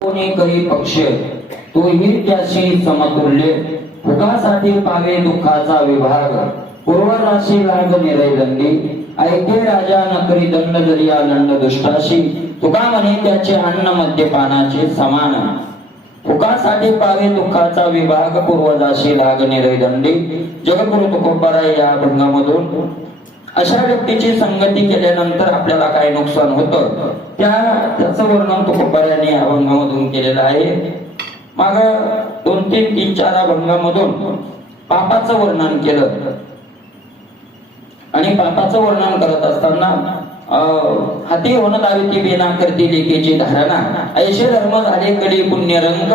कोणी करी पक्ष तोही त्याशी समतुल्य भुकासाठी पावे दुःखाचा विभाग पूर्वराशी लाग निरैदंडी ऐके राजा नकरी दंड दरिया लंड दुष्टाशी तुका म्हणे त्याचे अन्न मद्यपानाचे समान भुकासाठी पावे दुःखाचा विभाग पूर्वजाशी लाग निरैदंडी जगद्गुरु तुकोबाराय या अभंगामधून अशा व्यक्तीची संगती केल्यानंतर आपल्याला काय नुकसान होतं त्याचं वर्णन तुकोबारायांनी अभंगामधून केलेलं आहे. माग 2, 3, 4 अभंगामधून पापाचं वर्णन केलं आणि पापाचं वर्णन करत असताना हाती होण दाविती बेना करती लेखेची धारणा ऐशे धर्म झाले कली पुण्यरंग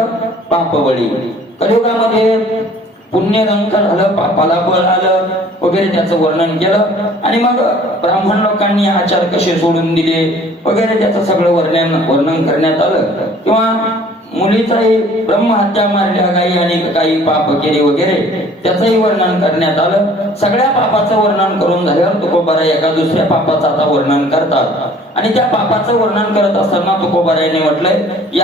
पापबळी. कलियुगामध्ये पुण्यरंग झालं, पापाला बळ आलं वगैरे त्याचं वर्णन केलं आणि मग ब्राह्मण लोकांनी आचार कसे सोडून दिले वगैरे त्याचं सगळं वर्णन करण्यात आलं. किंवा मुलीचाही ब्रह्महत्या मारल्या काही पाप केले वगैरे त्याचंही वर्णन करण्यात आलं. सगळ्या पापाचं वर्णन करून झाल्यावर तुकोबाराय एका दुसऱ्या पापाचं आता वर्णन करतात आणि त्या पापाचं वर्णन करत असताना तुकोबारायाने म्हटलंय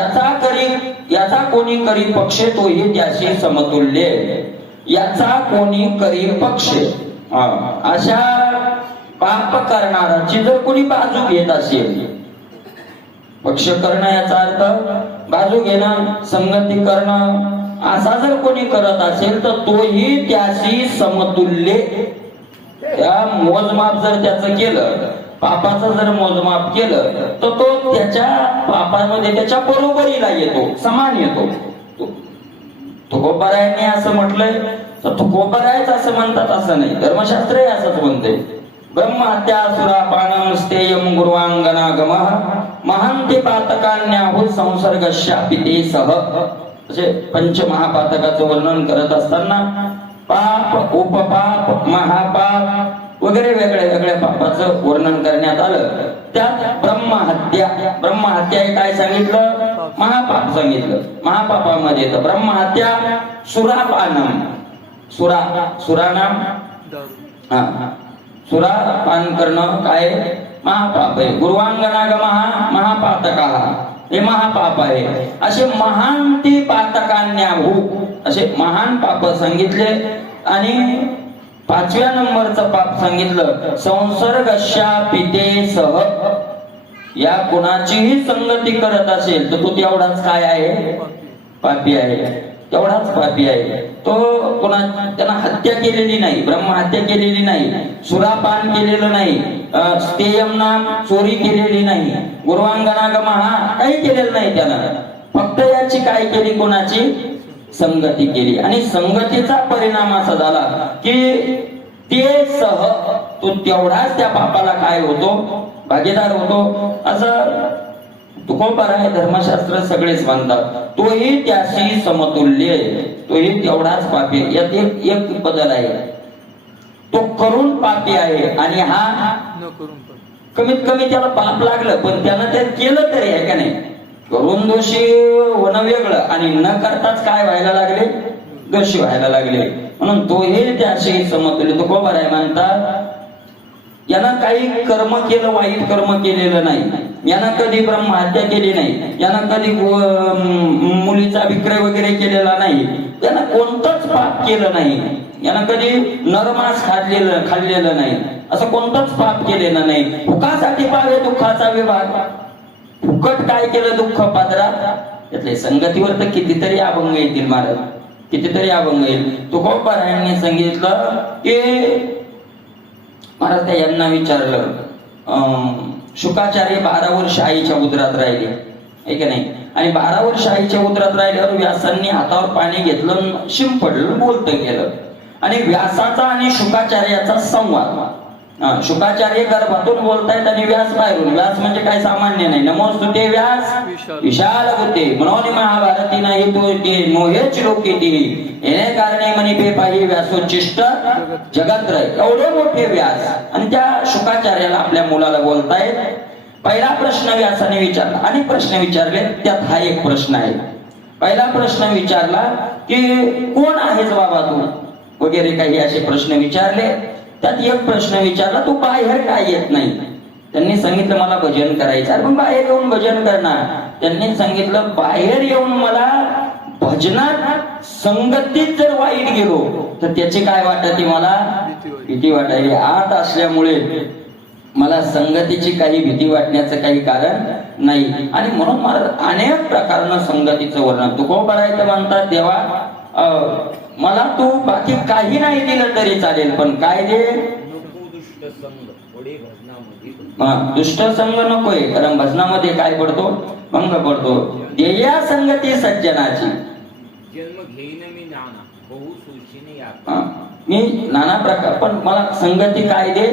याचा कोणी करी पक्ष तोही त्याशी समतुल्य. याचा कोणी करी पक्ष अशा पाप करणाराची जर कोणी बाजू घेत असेल, पक्ष करणं याचा अर्थ बाजू घेणं, संगती करणं, असा जर कोणी करत असेल तर तोही त्याशी समतुल्य. त्या मोजमाप जर त्याचं केलं, पापाचं जर मोजमाप केलं तर तो त्याच्या पापामध्ये त्याच्या बरोबरीला येतो, समान येतो. तुकोबारायांनी असं म्हटलंय तर तुकोबारायच असं म्हणतात असं नाही, धर्मशास्त्रही असंच म्हणते. ब्रह्महत्या सुरापानम स्तेयम गुरुवांगनागम महांती पातकान्याहु संसर्गशापिते सह. असे पंचमहापातकाचं वर्णन करत असताना पाप, उपपाप, महापाप वगैरे वेगळ्या पापाचं वर्णन करण्यात आलं. त्यात ब्रह्महत्या काय सांगितलं? महापाप सांगितलं. महापापामध्ये तर ब्रह्महत्या, सुरापानम, सुरानाम सुरापान करणं काय महापाप आहे. गुरुवांगनागम महापातका हे महापाप आहे. असे महांती पातकान्याहु असे महान पाप सांगितले आणि 5व्या नंबरचं पाप सांगितलं संसर्गशापिते सह. या कुणाचीही संगती करत असेल तर तो तेवढाच काय आहे? पापी आहे, तेवढाच पापी आहे. तो त्यानं हत्या केलेली नाही, ब्रह्महत्या केलेली नाही, सुरापान केलेलं नाही, स्तेयम नाम चोरी केलेली नाही, गुरुवांगनागम काही केलेलं नाही त्यानं. फक्त याची काय केली? कोणाची संगती केली आणि संगतीचा परिणाम असा झाला की ते सह तो तेवढाच त्या पापाला काय होतो? भागीदार होतो. असं तुकोबाराय धर्मशास्त्र सगळेच म्हणतात. तोही त्याशी समतुल्य, तोही तेवढाच पापी. यात एक बदल आहे, तो करून पापी आहे आणि हा कमीत कमी त्याला पाप लागलं पण त्यानं ते केलं तरी आहे का नाही. करून दोषी होणं वेगळं आणि न करताच काय व्हायला लागले? दोषी व्हायला लागले. म्हणून तोही त्याशी समतुल्य. तुकोबाराय म्हणतात यानं काही कर्म केलं, वाईट कर्म केलेलं नाही, यानं कधी ब्रह्महत्या केली नाही, यानं कधी मुलीचा विक्रय वगैरे केलेला नाही, यानं कोणतंच पाप केलं नाही, यानं कधी नरमास खाल्लेलं नाही, असं कोणतंच पाप केलेलं नाही. भुकासाठी पावे दुःखाचा विभाग. फुकट काय केलं? दुःख पादरात यातले. संगतीवर तर कितीतरी अभंग येतील महाराज, कितीतरी अभंग येईल. तुकोबारायांनी सांगितलं की महाराज त्या यांना विचारलं, शुकाचार्य 12 वर्ष आईच्या उदरात राहिले आहे की नाही, आणि 12 वर्ष आईच्या उदरात राहिल्यावर व्यासांनी हातावर पाणी घेतलं, शिंपडलं, बोलतं गेलं आणि व्यासाचा आणि शुकाचार्याचा संवाद. शुकाचार्य गर्भातून बोलतायत आणि व्यास बाहेरून. व्यास म्हणजे काय सामान्य नाही. नमोस्तुते व्यास विशाल होते म्हणून महाभारती नाही तो मोहेच लोके ती येणे कारणे म्हणे बेपाही व्यासोचिष्ट जगत्र. एवढे मोठे व्यास आणि त्या शुकाचार्याला आपल्या मुलाला बोलतायत. पहिला प्रश्न व्यासाने विचारला, अनेक प्रश्न विचारले, त्यात हा एक प्रश्न आहे. पहिला प्रश्न विचारला की कोण आहेस बाबा तू वगैरे काही असे प्रश्न विचारले. त्यात एक प्रश्न विचारला, तू बाहेर काय येत नाही? त्यांनी सांगितलं मला भजन करायचं. अरे मग बाहेर येऊन भजन करणार. त्यांनी सांगितलं बाहेर येऊन मला भजनात संगतीत जर वाईट गेलो तर त्याची काय वाटते, मला भीती वाटायची. आत असल्यामुळे मला संगतीची काही भीती वाटण्याचं काही कारण नाही. आणि म्हणून मला अनेक प्रकारनं संगतीचं वर्णन तुकोबारायचं म्हणतात, देवा मला तू बाकी काही नाही दिलं तरी चालेल, पण काय दे, दुष्ट संग नकोय. कारण भजनामध्ये काय पडतो, भंग पडतो. देया संगती सज्जनाची, जन्म घेईन मी नाना बहु सुशीने मी नाना प्रकार, पण मला संगती काय दे,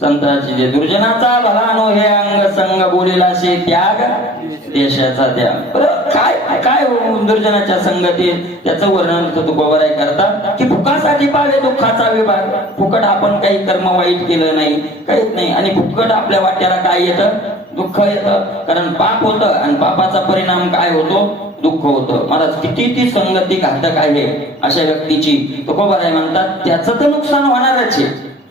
संताची दे. दुर्जनाचा भला नो हे अंग संग बोलेला शे त्याग देशाचा त्याग. काय काय दुर्जनाच्या संगतीत त्याचं वर्णन तुकोबाराय करतात की फुकासाठी पावे दुःखाचा विभाग. फुकट आपण काही कर्म वाईट केलं नाही, काहीच नाही, आणि फुकट आपल्या वाट्याला काय येतं, दुःख येतं. कारण पाप होतं आणि पापाचा परिणाम काय होतो, दुःख होतं. महाराज किती ती संगती घातक आहे अशा व्यक्तीची. तुकोबाराय म्हणतात त्याचं तर नुकसान होणारच आहे,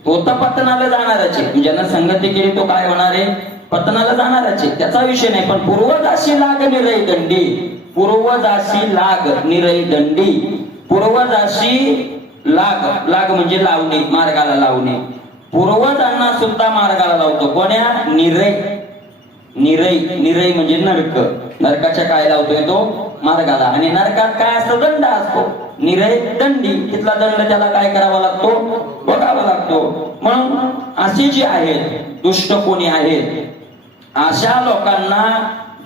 तो तर पतनाला जाणारच आहे. ज्यानं संगती केली तो काय होणार आहे, पतनाला जाणारच आहे, त्याचा विषय नाही. पण पूर्वजाशी लाग निरय दंडी, पूर्वजाशी लाग निरय दंडी. पूर्वजाशी लाग, लाग म्हणजे लावणे, मार्गाला लावणे. पूर्वजांना सुद्धा मार्गाला लावतो. कोण्या, निरय. निरय, निरय म्हणजे नरक. नरकाच्या काय लावतोय तो, मार्गाला. आणि नरकात काय असतं, दंड असतो. निरय दंडी, तिथला दंड त्याला काय करावा लागतो, बघावा लागतो. म्हणून असे जे आहेत दुष्ट कोणी आहेत अशा लोकांना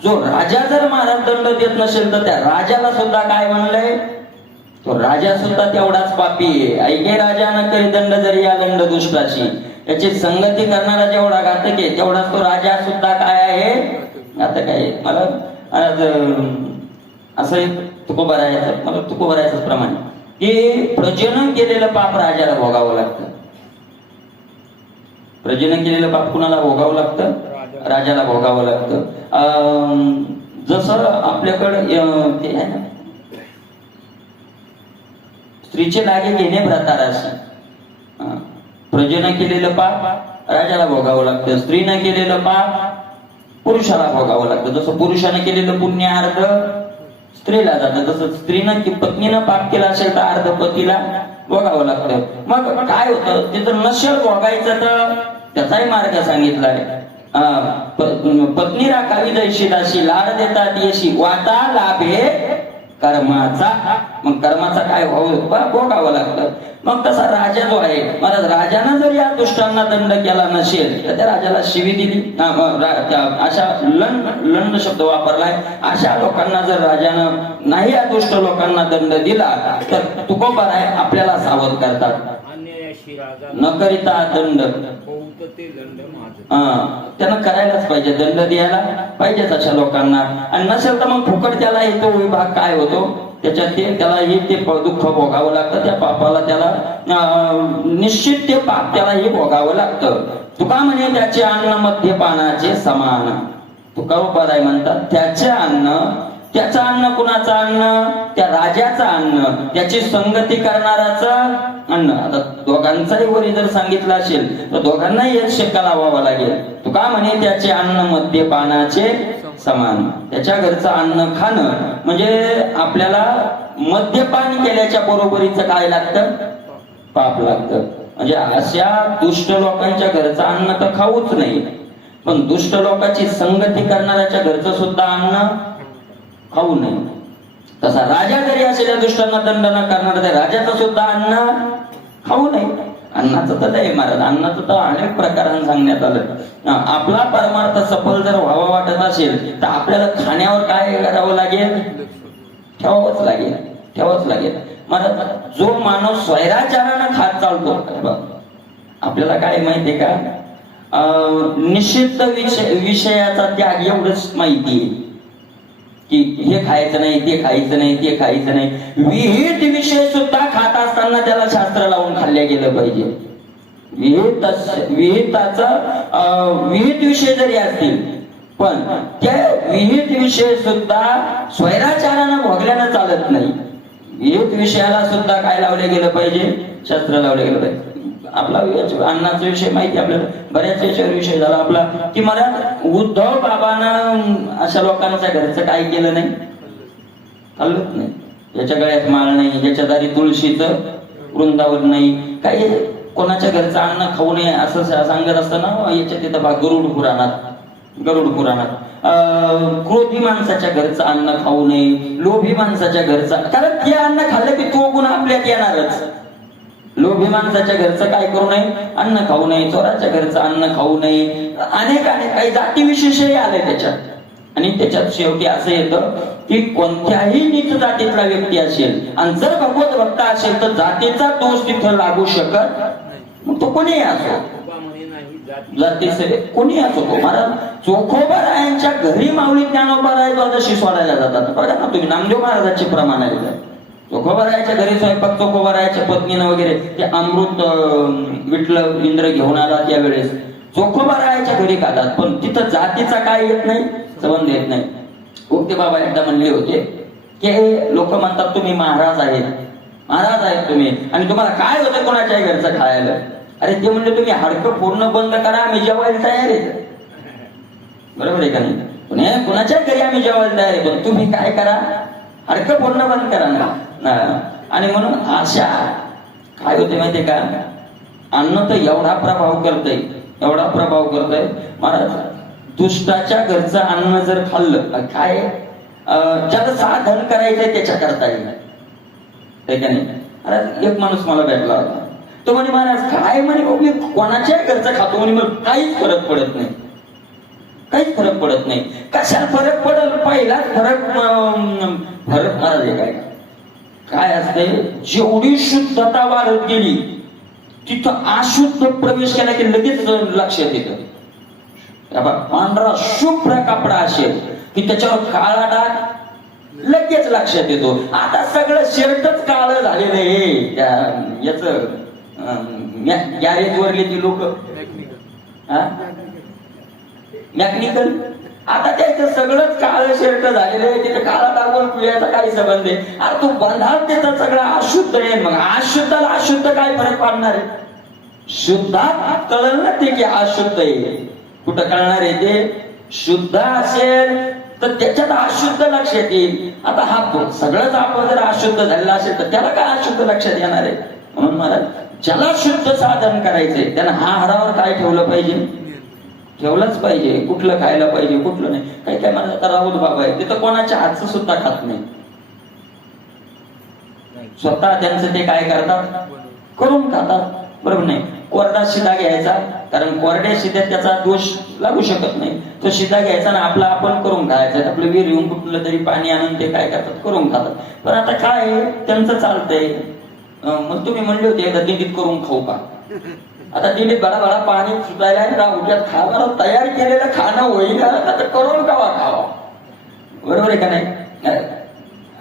जो राजा जर महाराज दंड देत नसेल तर त्या राजाला सुद्धा काय म्हणलंय, तो राजा सुद्धा तेवढाच पापी आहे. ऐके राजा न करी दंड जरी या दंड दुष्टाची. याची संगती करणारा जेवढा घातक आहे तेवढाच तो राजा सुद्धा काय आहे, आता काय. मला असं तुकोबारायचं, मला तुकोबारायचं प्रमाण की प्रजनन केलेलं पाप राजाला भोगावं लागतं. प्रजनन केलेलं पाप कुणाला भोगावं लागतं, राजाला भोगावं लागतं. जसं आपल्याकडं ते आहे ना, स्त्रीचे लागे घेणे व्रताराशी. प्रजनन केलेलं पाप राजाला भोगावं लागतं, स्त्रीनं केलेलं पाप पुरुषाला भोगावं लागतं. जसं पुरुषाने केलेलं पुण्य अर्ध स्त्रीला जातं, तसं स्त्रीनं पत्नीनं पाप केलं असेल तर अर्ध पतीला भोगावं लागतं. मग काय होतं, ते जर नसेल भोगायचं तर त्याचाही मार्ग सांगितलाय. पत्नी राखावी जैशी दाशी, लाड देतात येशी, वाटा लाभे कर्माचा. मग कर्माचा काय भोगावं लागतं. मग तसा राजा जो आहे महाराज, राजानं जर या दुष्टांना दंड केला नसेल तर त्या राजाला शिवी दिली. अशा लंड शब्द वापरलाय. अशा लोकांना जर राजानं नाही या दुष्ट लोकांना दंड दिला तर तुकोबाराय आपल्याला सावध करतात, न करिता दंड. त्यानं करायलाच पाहिजे, दंड द्यायला पाहिजेच अशा लोकांना. आणि नसेल तर मग फुकट त्याला तो विभाग काय होतो, त्याच्यात त्यालाही ते दुःख भोगावं लागतं. त्या पापाला त्याला निश्चित ते पाप त्यालाही भोगावं लागतं. तुका म्हणे त्याचे अन्न मद्यपानाचे समान. तुकोबाराय म्हणतात त्याचे अन्न, त्याचं अन्न कुणाचं अन्न, त्या राजाचं अन्न, त्याची संगती करणाराचं अन्न. आता दोघांचाही वरी जर सांगितलं असेल तर दोघांनाही एक शेका लावावा लागेल. तुका म्हणे त्याचे अन्न मद्यपानाचे समान. त्याच्या घरचं अन्न खाणं म्हणजे आपल्याला मद्यपान केल्याच्या बरोबरीचं काय लागतं, पाप लागतं. म्हणजे अशा दुष्ट लोकांच्या घरचं अन्न तर खाऊच नाही, पण दुष्ट लोकांची संगती करणाऱ्याच्या घरचं सुद्धा अन्न खाऊ नये. तसा राजा जरी असेल दुष्टांना दंड न करणार त्या राजाचं सुद्धा अन्न खाऊ नये. अन्नाचं तर आहे महाराज, अन्नाचं तर अनेक प्रकारांनी सांगण्यात आलं. आपला परमार्थ सफल जर व्हावा वाटत असेल तर आपल्याला खाण्यावर काय करावं लागेल, ठेवावंच लागेल, ठेवावंच लागेल. महाराज जो माणूस स्वैराचारानं खात चालतो, आपल्याला काय माहितीये का, निश्चित विषयाचा त्याग एवढंच माहिती आहे की हे खायचं नाही, ते खायचं नाही, ते खायचं नाही. विहित विषय सुद्धा खात असताना त्याला शास्त्र लावून खाल्ल्या गेलं पाहिजे. विहित विषय जरी असतील पण त्या विहित विषय सुद्धा स्वैराचारानं भोगल्यानं चालत नाही. विहित विषयाला सुद्धा काय लावले गेलं पाहिजे, शास्त्र लावले गेलं पाहिजे. आपला अन्नाचा विषय माहिती आपल्याला, बऱ्याच याच्यावर विषय झाला आपला की मला उद्धव बाबानं अशा लोकांच्या घरचं काय केलं नाही, खाल्लंच नाही. ज्याच्या गळ्यात माळ नाही, ज्याच्या दारी तुळशीचं वृंदावन नाही, काही कोणाच्या घरचं अन्न खाऊ नये असं सांगत असताना याच्या तिथं बा गरुड पुराणात क्रोधी माणसाच्या घरचं अन्न खाऊ नये, लोभी माणसाच्या घरचं, कारण ते अन्न खाल्लं की तो गुण आपल्यात येणारच. लोभी माणसाच्या घरचं काय करू नये, अन्न खाऊ नये, चोराच्या घरचं अन्न खाऊ नये, अनेक काही जाती विशेषही आले त्याच्यात. आणि त्याच्यात शेवटी असं येतं की कोणत्याही नीच जातीतला व्यक्ती असेल आणि जर भगवत भक्त असेल तर जातीचा दोष तिथं लागू शकत, मग तो कोणीही असो, जातीचे कोणी असो तो. महाराज चोखोबारायांच्या घरी माऊली ज्ञानोबाराय द्वादशी सोडायला जातात. बघा ना तुम्ही, नामदेव महाराजांचे प्रमाण आहे. चोखोबारायाच्या घरी स्वयंपाक चोखोबारायाच्या पत्नीनं वगैरे ते अमृत विठलं इंद्र घेऊन आला त्यावेळेस चोखोबारायाच्या घरी खातात, पण तिथं जातीचा काय येत नाही, संबंध येत नाही. गोपते बाबा एकदा म्हणले होते की लोक म्हणतात तुम्ही महाराज आहेत तुम्ही, आणि तुम्हाला काय होतं कोणाच्याही घरचं खायला. अरे ते म्हणले तुम्ही हाडकं पूर्ण बंद करा, आम्ही जेवायला तयार आहे. बरोबर आहे का नाही? कुणाच्या घरी आम्ही जेवायला तयार आहे, पण तुम्ही काय करा, हाडकं पूर्ण बंद करा ना. आणि म्हणून अशा काय होते माहितीये का, अन्न तर एवढा प्रभाव करतय महाराज. दुष्टाच्या घरचं अन्न जर खाल्लं, काय ज्याचं साधन करायचंय त्याच्या करता येईल का नाही. अरे एक माणूस मला भेटला होता, तो म्हणे महाराज काय म्हणे कोणाच्या घरचं खातो म्हणे, मला काहीच फरक पडत नाही. कशाला फरक पडेल, पहिला फरक महाराज काय असते, जेवढी शुद्धता वाढत गेली तिथं अशुद्ध प्रवेश केला की लगेच लक्षात येतं. पांढरा शुभ्र कपडा असेल की त्याच्यावर काळा डाग लगेच लक्षात येतो. आता सगळं शर्टच काळं झालेलं आहे. याच गॅरेज वरली ती लोक मॅकॅनिकल, आता त्याचं सगळंच काळं शर्ट झालेलं आहे, तिथे काळा दाखवून पिळ्याचा काही संबंध आहे. अरे तू बंधाल त्याचा सगळं अशुद्ध आहे, मग अशुद्धाला अशुद्ध काय फरक पडणार आहे. शुद्धात कळलं ना ते की अशुद्ध आहे, कुठं कळणार आहे ते. शुद्ध असेल तर त्याच्यात अशुद्ध लक्षात येईल. आता हा सगळंच आपण जर अशुद्ध झालेला असेल तर त्याला काय अशुद्ध लक्षात येणार आहे. म्हणून महाराज ज्याला शुद्ध साधन करायचंय त्यानं हा हारावर काय ठेवलं पाहिजे, ठेवलंच पाहिजे. कुठलं खायला पाहिजे कुठलं नाही. काही म्हणत आता राऊत बाबा आहे, तिथं कोणाच्या हातचं सुद्धा खात नाही, स्वतः त्यांचं ते काय करतात, करून खातात. बरोबर नाही. कोरडा शिदा घ्यायचा, कारण कोरड्या शिद्यात त्याचा दोष लागू शकत नाही. तो शिदा घ्यायचा ना आपला आपण करून खायचा. आपलं विहीर येऊन कुठलं तरी पाणी आणून ते काय करतात, करून खातात. पण आता काय त्यांचं चालतंय. मग तुम्ही म्हणले होते एकदा दिंडीत करून खाऊ का. आता दिंडीत बडा पाणी सुटायला उद्यात खायला तयार केलेलं खाणं होईल, आता करून खावा. बरोबर आहे का नाही.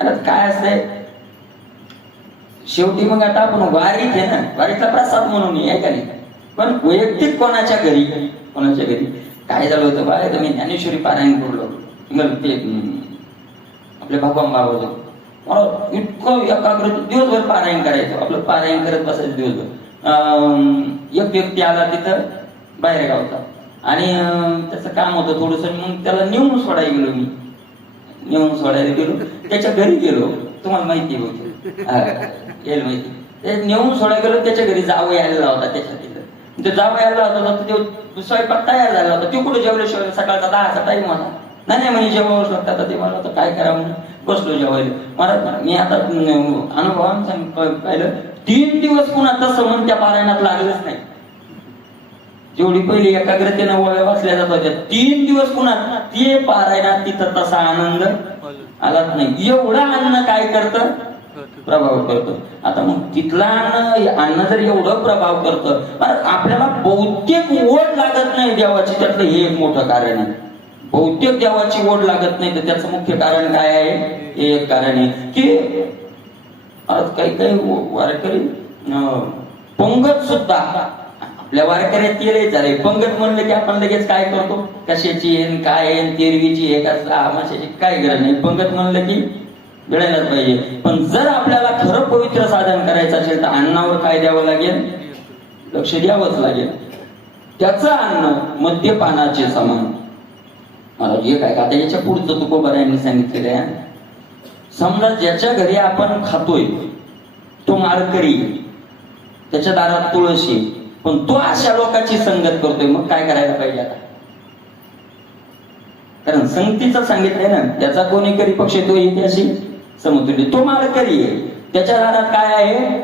अरे काय असतंय शेवटी मग आता आपण वारीत आहे ना, वारीचा प्रसाद म्हणून आहे का नाही. पण वैयक्तिक कोणाच्या घरी काय झालं होतं बाय, तर मी ज्ञानेश्वरी पारायण करलो. मग ते आपल्या भगवान बाबा मला इतकं एकाग्र दिवसभर पारायण करायचं, आपलं पारायण करत बसायचं दिवसभर. एक व्यक्ती आला तिथं बाहेर गावचा, आणि त्याचं काम होतं थोडस, मग त्याला नेऊन सोडायला गेलो. त्याच्या घरी गेलो, तुम्हाला माहिती होती माहिती. ते नेऊन सोडायला गेलो, त्याच्या घरी जावं यायला होता. त्याच्या तिथं ते जावं यायला होता, तो स्वयंपाक तयार झाला होता. ते कुठे जेवल्याशिवाय सकाळचा 10चा टाइम होता. नाही म्हणे जेवावंच लागतात. ते मला होतं काय करावं म्हणून बसलो जेवायला. मला मी आता अनुभवान पाहिलं 3 दिवस पुन्हा तसं म्हणून त्या पारायणात लागलंच नाही. जेवढी पहिली एकाग्रतेनं वळ्या वाचल्या जात होत्या, 3 दिवस पुन्हा ते पारायणात तिथं तसा आनंद आलाच नाही. एवढं अन्न काय करतं, प्रभाव करतो. आता मग तिथला अन्न जर एवढं प्रभाव करतं, आपल्याला बहुतेक ओढ लागत नाही देवाची, त्यातलं हे एक मोठं कारण आहे. बहुतेक देवाची ओढ लागत नाही तर त्याचं मुख्य कारण काय आहे. हे एक कारण आहे की आज काही वारकरी पंगत सुद्धा आपल्या वारकऱ्यात केले झाले. पंगत म्हणलं की आपण लगेच काय करतो, कशाची आहे काय आहे, तेरवीची आहे का आमाशाची, काय गरज नाही. पंगत म्हणलं की मिळायलाच पाहिजे. पण जर आपल्याला खरं पवित्र साधन करायचं असेल तर अन्नावर काय द्यावं लागेल, लक्ष द्यावंच लागेल. त्याचं अन्न मद्यपानाचे समान. महाराज हे काय आता याच्या पुढचं तुकोबारायांनी सांगितलेलं आहे. समजा ज्याच्या घरी आपण खातोय तो माळकरी, त्याच्या दारात तुळशी, पण तो अशा लोकांची संगत करतोय, मग काय करायला पाहिजे आता? कारण संगतीचं सांगितलंय ना, त्याचा कोणी करी पक्ष तो येते अशी समतुल्य. तो माळकरी आहे, त्याच्या दारात काय आहे?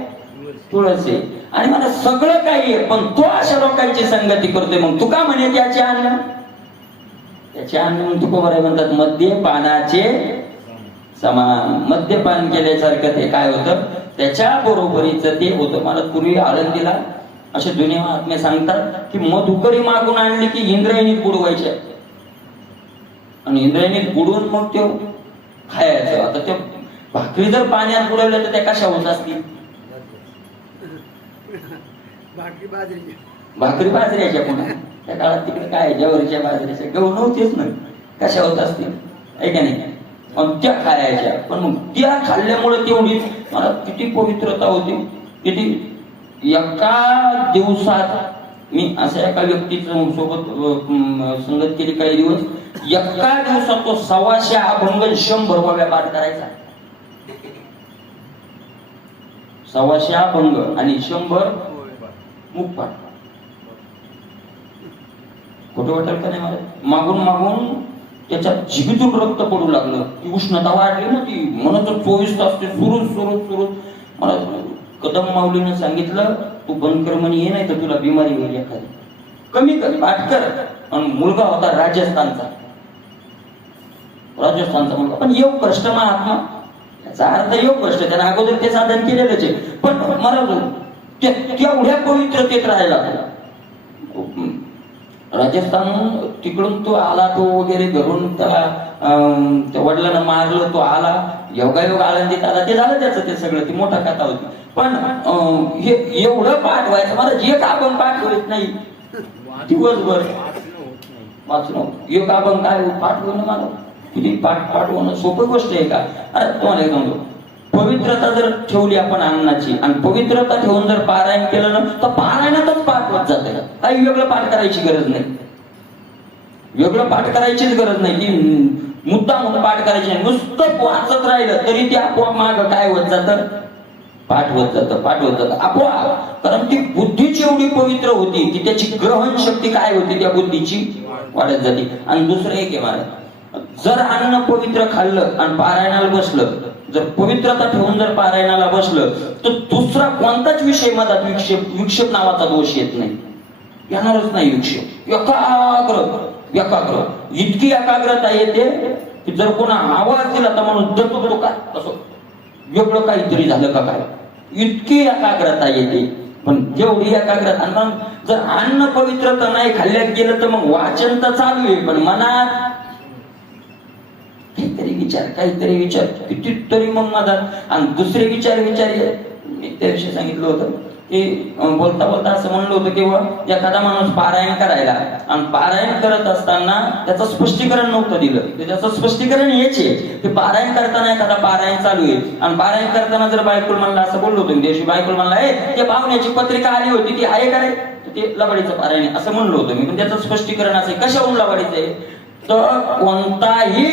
तुळशी. आणि मला सगळं काही आहे, पण तो अशा लोकांची संगती करतोय, मग तुका म्हणे त्याचे अन्न, त्याचे अन्न म्हणून तुकोबाराय म्हणतात मद्यपानाचे समान. मद्यपान केल्यासारखं ते काय होतं, त्याच्या बरोबरीचं ते होतं. मला पूर्वी आळंदीला असे जुने महात्मे सांगतात की मधुकरी मागून आणली की इंद्रायणीत बुडवायचे, आणि इंद्रायणीत बुडवून मग ते खायचं. आता ते भाकरी जर पाण्यात बुडवल्या तर त्या कशा होत असतील? भाकरी बाजरीच्या. पुन्हा त्या काळात तिकडे काय ज्वारीच्या बाजरीच्या गहू नव्हतेच ना, कशा होत असतील आहे का नाही? पण त्या खायच्या. पण मग त्या खाल्ल्यामुळे तेवढी मला किती पवित्रता होती, किती. एका दिवसात मी अशा एका व्यक्तीचं सोबत संगत केली काही दिवस. एका दिवसात तो 125 अभंग 100 वाव्या पाठ करायचा. 125 अभंग आणि 100 मुखपाठ. खोटं वाटेल का नाही मला? मागून मागून त्याच्या जिभेतून रक्त पडू लागलं. ती उष्णता वाढली ना, ती म्हणत 24 तास ते सुरू. मला कदम माऊलीनं सांगितलं तू बंद कर म्हणे, हे नाही तर तुला बिमारी होईल एखादी. कमी कर, पाठ कर. आणि मुलगा होता राजस्थानचा मुलगा, पण योग कष्ट महात्मा, याचा अर्थ योग कष्ट. त्याने अगोदर ते साधन केलेलंच आहे, पण मला तेवढ्या पवित्रतेत राहायला. राजस्थान तिकडून तो आला, तो वगैरे घरून त्याला वडिलांना मारलं, तो आला, योगायोग आळंदीत आला, ते झालं त्याचं ते सगळं, ती मोठा कथा होती. पण हे एवढं पाठ व्हायचं, मला जे का आपण पाठ होत नाही दिवसभर वाचणं. एक आपण काय पाठ होणं, मला किती पाठ होणं सोपी गोष्ट आहे का? अरे तुम्हाला एक म्हणतो, पवित्रता जर ठेवली आपण अन्नाची आणि पवित्रता ठेवून जर पारायण केलं ना, तर पारायणातच पाठ होत जाते. काही वेगळं पाठ करायची गरज नाही, वेगळं पाठ करायचीच गरज नाही. की मुद्दा म्हणून पाठ करायची नाही, नुसतं वाचत राहिलं तरी ते आपोआप माग काय होत जातं, पाठ होत जातं आपोआप. कारण ती बुद्धीची एवढी पवित्र होती की त्याची ग्रहण शक्ती काय होती, त्या बुद्धीची वाढत जाते. आणि दुसरं एक आहे महाराज, जर अन्न पवित्र खाल्लं आणि पारायणाला बसलं, जर पवित्रता ठेवून जर पारायणाला बसलं, तर दुसरा कोणताच विषय मधात विक्षेप नावाचा दोष येत नाही, येणारच नाही विक्षेप. एकाग्र इतकी एकाग्रता येते की जर कोणा आवाज दिला तर म्हणून दबतो काय, असं वेगळं काहीतरी झालं का काय, इतकी एकाग्रता येते. पण जेवढी एकाग्रता, जर अन्न पवित्रता नाही खाल्ल्यात गेलं तर मग वाचन तर चालू आहे, पण मनात काहीतरी विचार कितीतरी मग मधात. आणि दुसरे विचार मी त्याविषयी सांगितलं होतं की बोलता असं म्हणलं होतं की एखादा माणूस पारायण करायला आणि पारायण करत असताना त्याचं स्पष्टीकरण नव्हतं दिलं. त्याचं स्पष्टीकरण हेच आहे की पारायण करताना एखादा पारायण चालू आहे आणि पारायण करताना जर बायकुल म्हणला, असं बोललो होतो दिवशी, बायकुल म्हणला ते पाहुण्याची पत्रिका आली होती ती आहे का रे, ते लबाडीचं पारायण असं म्हणलो होतो मी. पण त्याचं स्पष्टीकरण असं कशावरून लबाडीचं आहे, तर कोणताही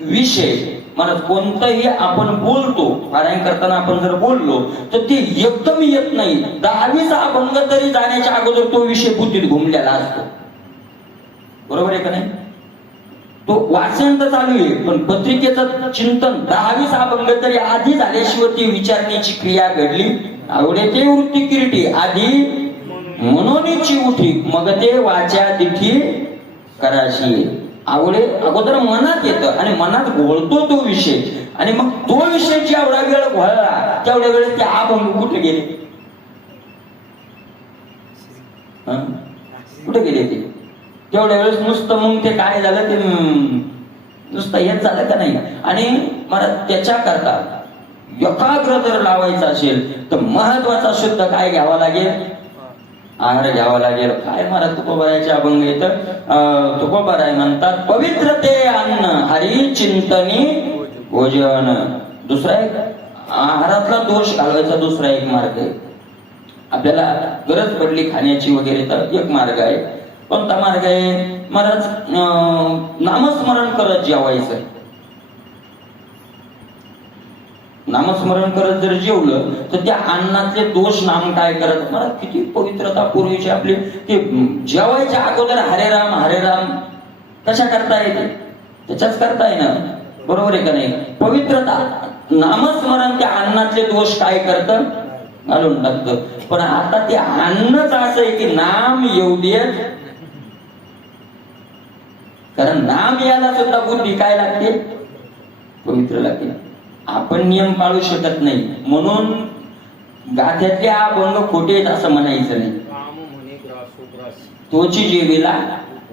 विषय मला कोणताही आपण बोलतो, पारायण करताना आपण जर बोललो तर ते एकदम येत नाही. 10वीचा अभंग तरी जाण्याच्या अगोदर तो विषय बुद्धीत घुमलेला असतो, बरोबर आहे का नाही? तो वाचन तर चालू आहे, पण पत्रिकेचं चिंतन 10वीचा अभंग तरी आधी झाल्याशिवाय ती विचारण्याची क्रिया घडली. आवडे ते वृत्ती किरीटी आधी मनोनीची उठी, मग ते वाचा दिठी कराशी. आवडे अगोदर मनात येतं आणि मनात घोळतो तो विषय, आणि मग तो विषय जेवढा वेळ घोळला तेवढ्या वेळेस ते अभंग कुठे गेले, कुठे गेले ते तेवढ्या वेळेस नुसतं मग ते काय झालं, ते नुसतं हेच झालं का नाही. आणि मला त्याच्याकरता एकाग्र जर लावायचं असेल तर महत्वाचा शुद्ध काय घ्यावा लागेल, आहार घ्यावा लागेल. काय मला तुकोबारायचे अभंग येतं, तुकोबाराय म्हणतात पवित्र ते अन्न हरी चिंतनी भोजन. दुसरा एक आहारातला दोष घालवायचा दुसरा एक मार्ग आहे. आपल्याला गरज पडली खाण्याची वगैरे तर एक मार्ग आहे. कोणता मार्ग आहे महाराज? नामस्मरण करत जेवायचं. नामस्मरण करत जर जेवलं तर त्या अन्नातले दोष नाम काय करत. मला किती पवित्रता पूर्वीची आपली ते जेवायच्या अगोदर हरे राम हरे राम कशा करता येते? त्याच्याच करताय ना, बरोबर आहे का नाही? पवित्रता नामस्मरण त्या अन्नातले दोष काय करतं? घालून टाकतं. पण आता ते अन्नच असं आहे की नाम येऊ देत, कारण नाम याला सुद्धा बुद्धी काय लागते? पवित्र लागते. आपण नियम पाळू शकत नाही म्हणून गाथ्यातले अभंग खोटे आहेत असं म्हणायचं नाही. तोची जेवीला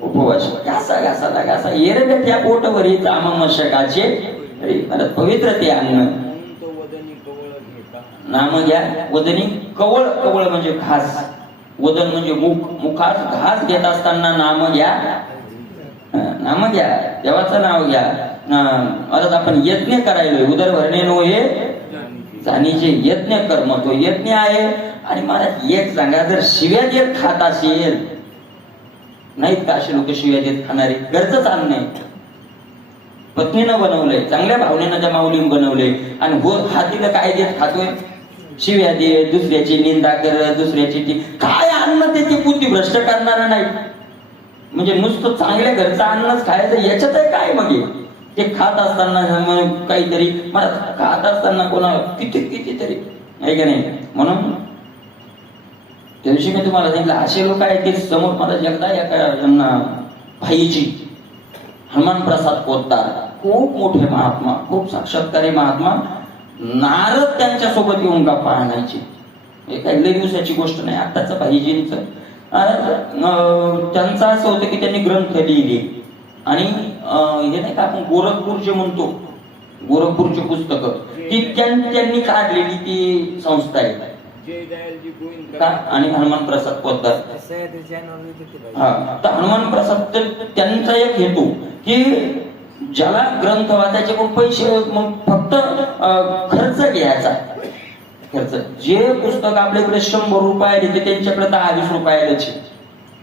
उपवास घासा घासाला घासा एरव्या त्या पोटवरी ताम मशकाचे पवित्र ते अन्न. नाम घ्या वदनी कवळ. कवळ म्हणजे घास, वदन म्हणजे मुख. मुखात घास घेत असताना नाम घ्या. नाम घ्या, देवाचं नाव घ्या. आता आपण यज्ञ करायलोय. उदरभरणे नो हे जाणीचे यज्ञ कर्म तो यज्ञ आहे. आणि मला एक सांगा, जर शिव्या देत खात असेल, नाहीत का असे लोक शिव्या देत खाणारे? घरचं अन्न आहे, पत्नीनं बनवलंय, चांगल्या भावनेनं त्या माऊलीनं बनवलंय, आणि हो हातीला काय देत खातोय? शिव्या दे, दुसऱ्याची निंदा कर, दुसऱ्याची ती काय अन्न ते बुद्धी भ्रष्ट करणार नाही. म्हणजे नुसतं चांगल्या घरचं अन्नच खायचं याच्यात आहे काय? मग ते खात असताना काहीतरी मला खात असताना कोणा किती तरी आहे का नाही. म्हणून त्या दिवशी मी तुम्हाला सांगितलं असे लोक आहेत की समोर मला एकदा एका भाईची हनुमान प्रसाद पोतदार खूप मोठे महात्मा, खूप साक्षात्कारी महात्मा, नारद त्यांच्या सोबत येऊन गप्पा आणायचे. हे काही लई दिवसाची गोष्ट नाही, आत्ताच भाईजींचं. त्यांचं असं होतं की त्यांनी ग्रंथ लिहिले आणि हे नाही का आपण गोरखपूर जे म्हणतो, गोरखपूरची पुस्तकं ती त्यांनी काढलेली ती संस्था आहे. आणि हनुमान प्रसाद पोतदार. तर हनुमान प्रसाद त्यांचा एक हेतू की ज्याला ग्रंथ वाचायचे पण पैसे मग फक्त खर्च घ्यायचा. खर्च जे पुस्तक आपल्याकडे 100 रुपयाला ते त्यांच्याकडे 10-20 रुपयालाच.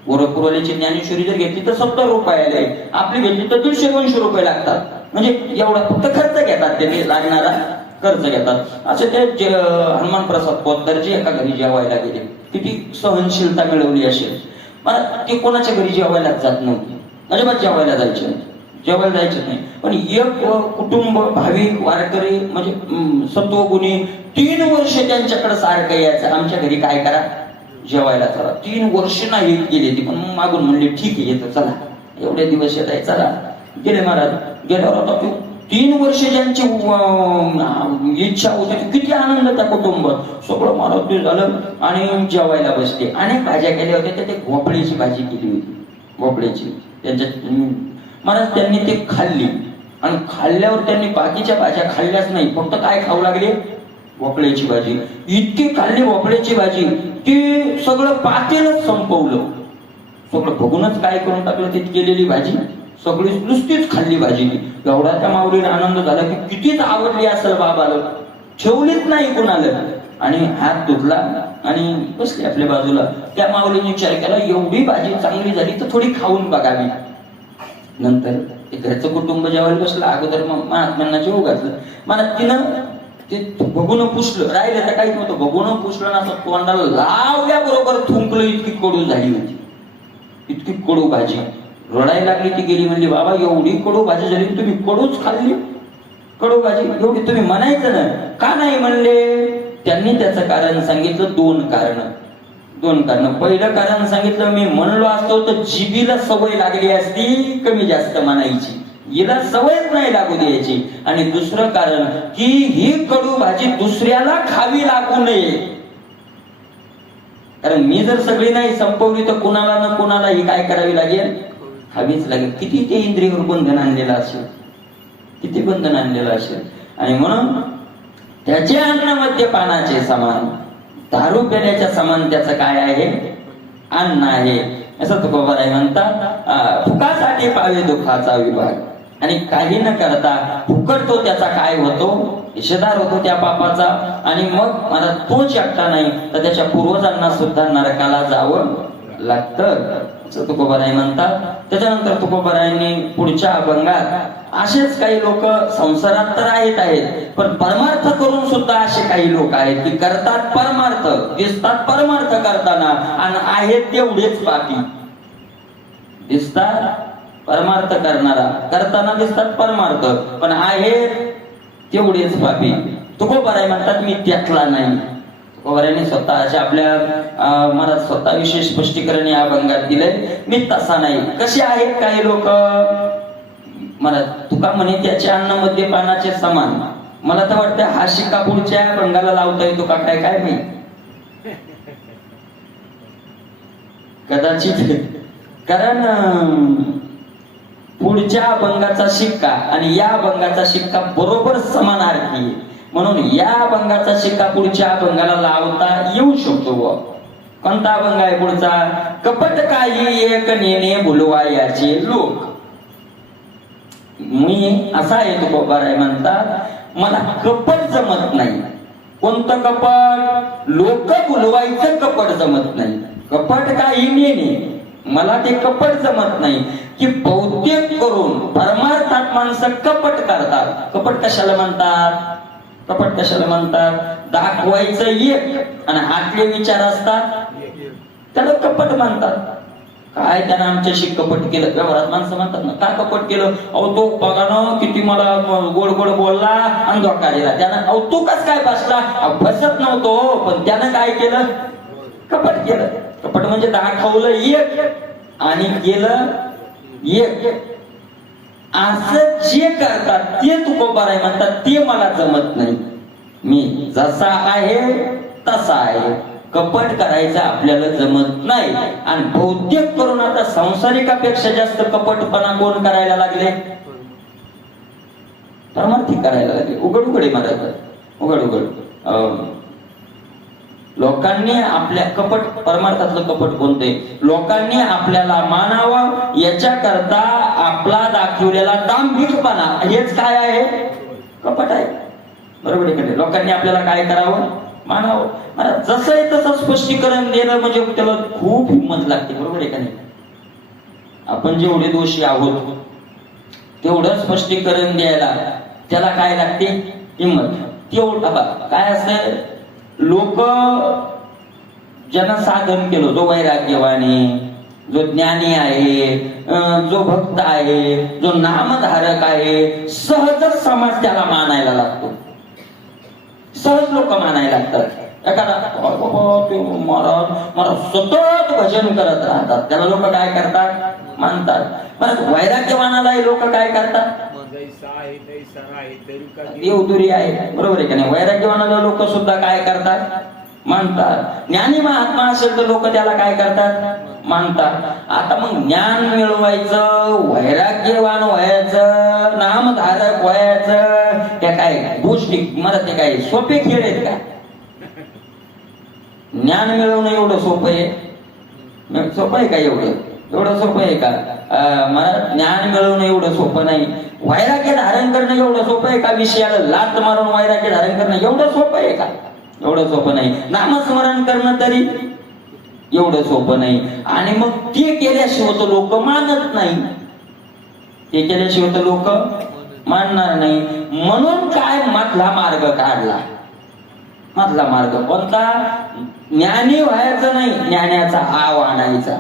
गोरखपूरवाल्याची ज्ञानेश्वरी जर घेतली तर 70 रुपयाला आहे, आपली घेतली तर 150-200 रुपये लागतात. म्हणजे एवढा फक्त खर्च घेतात, त्यांनी लागणारा खर्च घेतात. असे ते हनुमान प्रसाद पोतदारजी एका घरी जेवायला गेले. किती सहनशीलता मिळवली असेल. मला ते कोणाच्या घरी जेवायलाच जात नव्हती, अजिबात जेवायला जायचे नाही, जेवायला जायचं नाही. पण एक कुटुंब भाविक वारकरी म्हणजे सत्वगुणी 3 वर्ष त्यांच्याकडे सारखं यायचं, आमच्या घरी काय करा जेवायला चला. 3 वर्ष नाही गेले ती, पण मागून म्हणले ठीक आहे येतं चला, एवढे दिवस येत आहे चला. गेले महाराज. गेल्यावर आता 3 वर्ष ज्यांची इच्छा होती किती आनंद त्या कुटुंबात. सगळं महाराज ते झालं आणि जेवायला बसले. अनेक भाज्या केल्या होत्या, ते भोपळ्याची भाजी केली होती, भोपळ्याची. त्यांच्या महाराज त्यांनी ते खाल्ली आणि खाल्ल्यावर त्यांनी बाकीच्या भाज्या खाल्ल्याच नाही, फक्त काय खाऊ लागले? भोपळ्याची भाजी. इतकी खाल्ली भोपळ्याची भाजी ती सगळं पातेलच संपवलं. सगळं बघूनच काय करून टाकलं, ती केलेली भाजी सगळी नुसतीच खाल्ली भाजी. एवढा त्या माऊलीला आनंद झाला की कितीच आवडली असेल बाबाला, ठेवलीच नाही कुणाला. आणि हात धुतला आणि बसले आपल्या बाजूला. त्या माऊलीने विचार केला एवढी भाजी चांगली झाली तर थोडी खाऊन बघावी. नंतर ते घरचं कुटुंब जेवायला बसलं. अगोदर मग महात्म्यांना जेवू घातलं. मला तिनं ते बघून पुसलं, राहिलं तर काहीच नव्हतं. बघून पुसलं ना, असं तोंडाला लावल्याबरोबर थुंकलं. इतकी कडू झाली होती, इतकी कडू भाजी. रडायला लागली. ती गेली म्हणली बाबा एवढी कडू भाजी झाली, तुम्ही कडूच खाल्ली? कडू भाजी एवढी तुम्ही म्हणायचं ना, का नाही म्हणले? त्यांनी त्याचं कारण सांगितलं. 2 कारण. पहिलं कारण सांगितलं, मी म्हणलो असतो तर जिभीला सवय लागली असती कमी जास्त म्हणायची, हिला सवयच नाही लागू द्यायची. आणि दुसरं कारण की ही कडू भाजी दुसऱ्याला खावी लागू नये. कारण मी जर सगळी नाही संपवली तर कुणाला ना कुणाला ही काय करावी लागेल? खावीच लागेल. किती ते इंद्रियावर बंधन आणलेलं असेल, किती बंधन आणलेलं असेल. आणि म्हणून त्याचे अन्न मद्यपानाचे समान, दारू पिण्याच्या समान त्याचं काय आहे? अन्न आहे. असं तुकोबाराय म्हणतात, फुकासाठी पावे दुःखाचा विभाग. आणि काही न करता फुकट तो त्याचा काय होतो, हिस्सेदार होतो त्या पापाचा. आणि मग मला तोच एकटा नाही तर त्याच्या पूर्वजांना सुद्धा नरकाला जावं लागतं असं तुकोबाराय म्हणतात. त्याच्यानंतर तुकोबारायांनी पुढच्या अभंगात असेच काही लोक संसारात तर आहेत पण परमार्थ करून सुद्धा असे काही लोक आहेत की करतात परमार्थ, दिसतात परमार्थ करताना आणि आहेत तेवढेच पापी. दिसतात परमार्थ करताना दिसतात परमार्थ पण आहेत तेवढेच पापी. तुकोबाराय म्हणतात मी त्यातला नाही. तुकोबारायांनी स्वतः अशा आपल्या मला स्वतःविषयी स्पष्टीकरण या अभंगात दिलंय. मी तसा नाही. कसे आहेत काही लोक, मला तुका म्हणे त्याच्या अन्न मध्ये पानाचे समान. मला तर वाटतं हा शिक्का पुढच्या अभंगाला लावता येतो का काय काय मी कदाचित, कारण पुढच्या अभंगाचा शिक्का आणि या अभंगाचा शिक्का बरोबर समानार्थी आहे. म्हणून या अभंगाचा शिक्का पुढच्या अभंगाला लावता येऊ शकतो. कोणता अभंग आहे पुढचा? कपट काही एक नेणे भुलवायाचे लोक. मी असा आहे तुकोबाराय म्हणतात मला कपट जमत नाही. कोणतं कपट? लोक भुलवायचं कपट जमत नाही. कपट काही नेणे मला ते कपट जमत नाही. की बहुतेक करून परमार्थात माणसं कपट करतात. कपट कशाला म्हणतात? कपट कशाला म्हणतात? दाखवायचं एक आणि आतले विचार असतात त्याला कपट म्हणतात. काय त्यानं आमच्याशी कपट केलं? व्यवहारात माणसं म्हणतात ना, काय कपट केलं? अहो तो बघा ना किती मला गोड गोड बोलला आणि धोका दिला. त्यानं अहो तू कस काय बसला? बसत नव्हतो पण त्यानं काय केलं? कपट केलं. कपट म्हणजे दाखवलं एक आणि केलं एक. असं जे करतात ते तुकोबाराय म्हणतात ते मला जमत नाही. मी जसा आहे तसा आहे. कपट करायचं आपल्याला जमत नाही. आणि बहुतेक करून आता संसारिकापेक्षा जास्त कपटपणा कोण करायला लागले? परमार्थी करायला लागले. उघड उघड मारायचं उघड उघड. लोकांनी आपल्या कपट, परमार्थातलं कपट कोणते? लोकांनी आपल्याला मानावं याच्याकरता आपला दाखवलेला दांभिकपणा हेच काय आहे? कपट आहे. बरोबर आहे. लोकांनी आपल्याला काय करावं? मानावं. मला जसं आहे तसं स्पष्टीकरण देणं म्हणजे त्याला खूप हिंमत लागते. बरोबर आहे का नाही? आपण जेवढे दोषी आहोत तेवढं स्पष्टीकरण द्यायला त्याला काय लागते? हिंमत. तेवढं काय असतं? लोक ज्यांना साधन केलं, जो वैराग्यवान आहे, जो ज्ञानी आहे, जो भक्त आहे, जो नामधारक आहे, सहजच समाज त्याला मानायला लागतो. सहज लोक मानायला लागतात. एखादा महाराज सतत भजन करत राहतात त्याला लोक काय करतात? मानतात. पण वैराग्यवानाला लोक काय करतात? देवदुरी आहे. बरोबर आहे का नाही? वैराग्यवानाला लोक सुद्धा काय करतात? मानतात. ज्ञानी महात्मा असेल तर लोक त्याला काय करतात? मानतात. आता मग ज्ञान मिळवायचं, वैराग्यवान व्हायचं, नामधारक व्हायचं, त्या काय गोष्टी मला ते काय सोपे खेळ आहेत का? ज्ञान मिळवणं एवढं सोपं आहे? सोपं आहे का? एवढं सोपं आहे का? मला ज्ञान मिळवणं एवढं सोपं नाही. वैराग्य धारण करणं एवढं सोपं आहे का? विषयाला लात मारून वैराग्य धारण करणं एवढं सोपं आहे का? एवढं सोपं नाही. नामस्मरण करणं तरी एवढं सोपं नाही. आणि मग ते केल्याशिवाय तर लोक मानत नाही. ते केल्याशिवाय तर लोक मानणार नाही. म्हणून काय मधला मार्ग काढला. मधला मार्ग कोणता? ज्ञानी व्हायचं नाही, ज्ञानाचा आव आणायचा.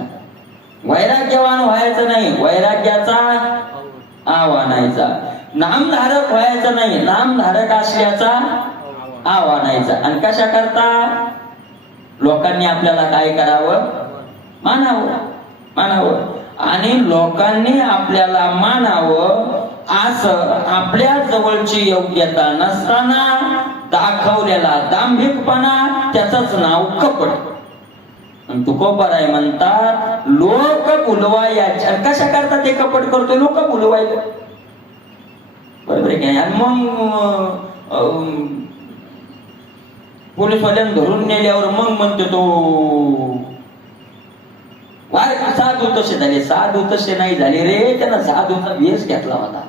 वैराग्यवान व्हायचं नाही, वैराग्याचा आव आणायचा. नामधारक व्हायचं नाही, नामधारक असल्याचा आव आणायचा. आणि कशा करता? लोकांनी आपल्याला काय करावं? मानावं. आणि लोकांनी आपल्याला मानावं असं आपल्या जवळची योग्यता नसताना दाखवलेला दांभिकपणा त्याचंच नाव कपट. तुकोबाराय म्हणतात लोक भुलवायच्या. कशा करता ते कपट करतोय? लोक भुलवायला. बरोबर आहे का? आणि मग पोलीसवाल्यानं धरून नेल्यावर मग म्हणतो तो साधू तसे झाले. साधू तसे नाही झाले रे, त्यांना साधूचा वेश घेतला होता.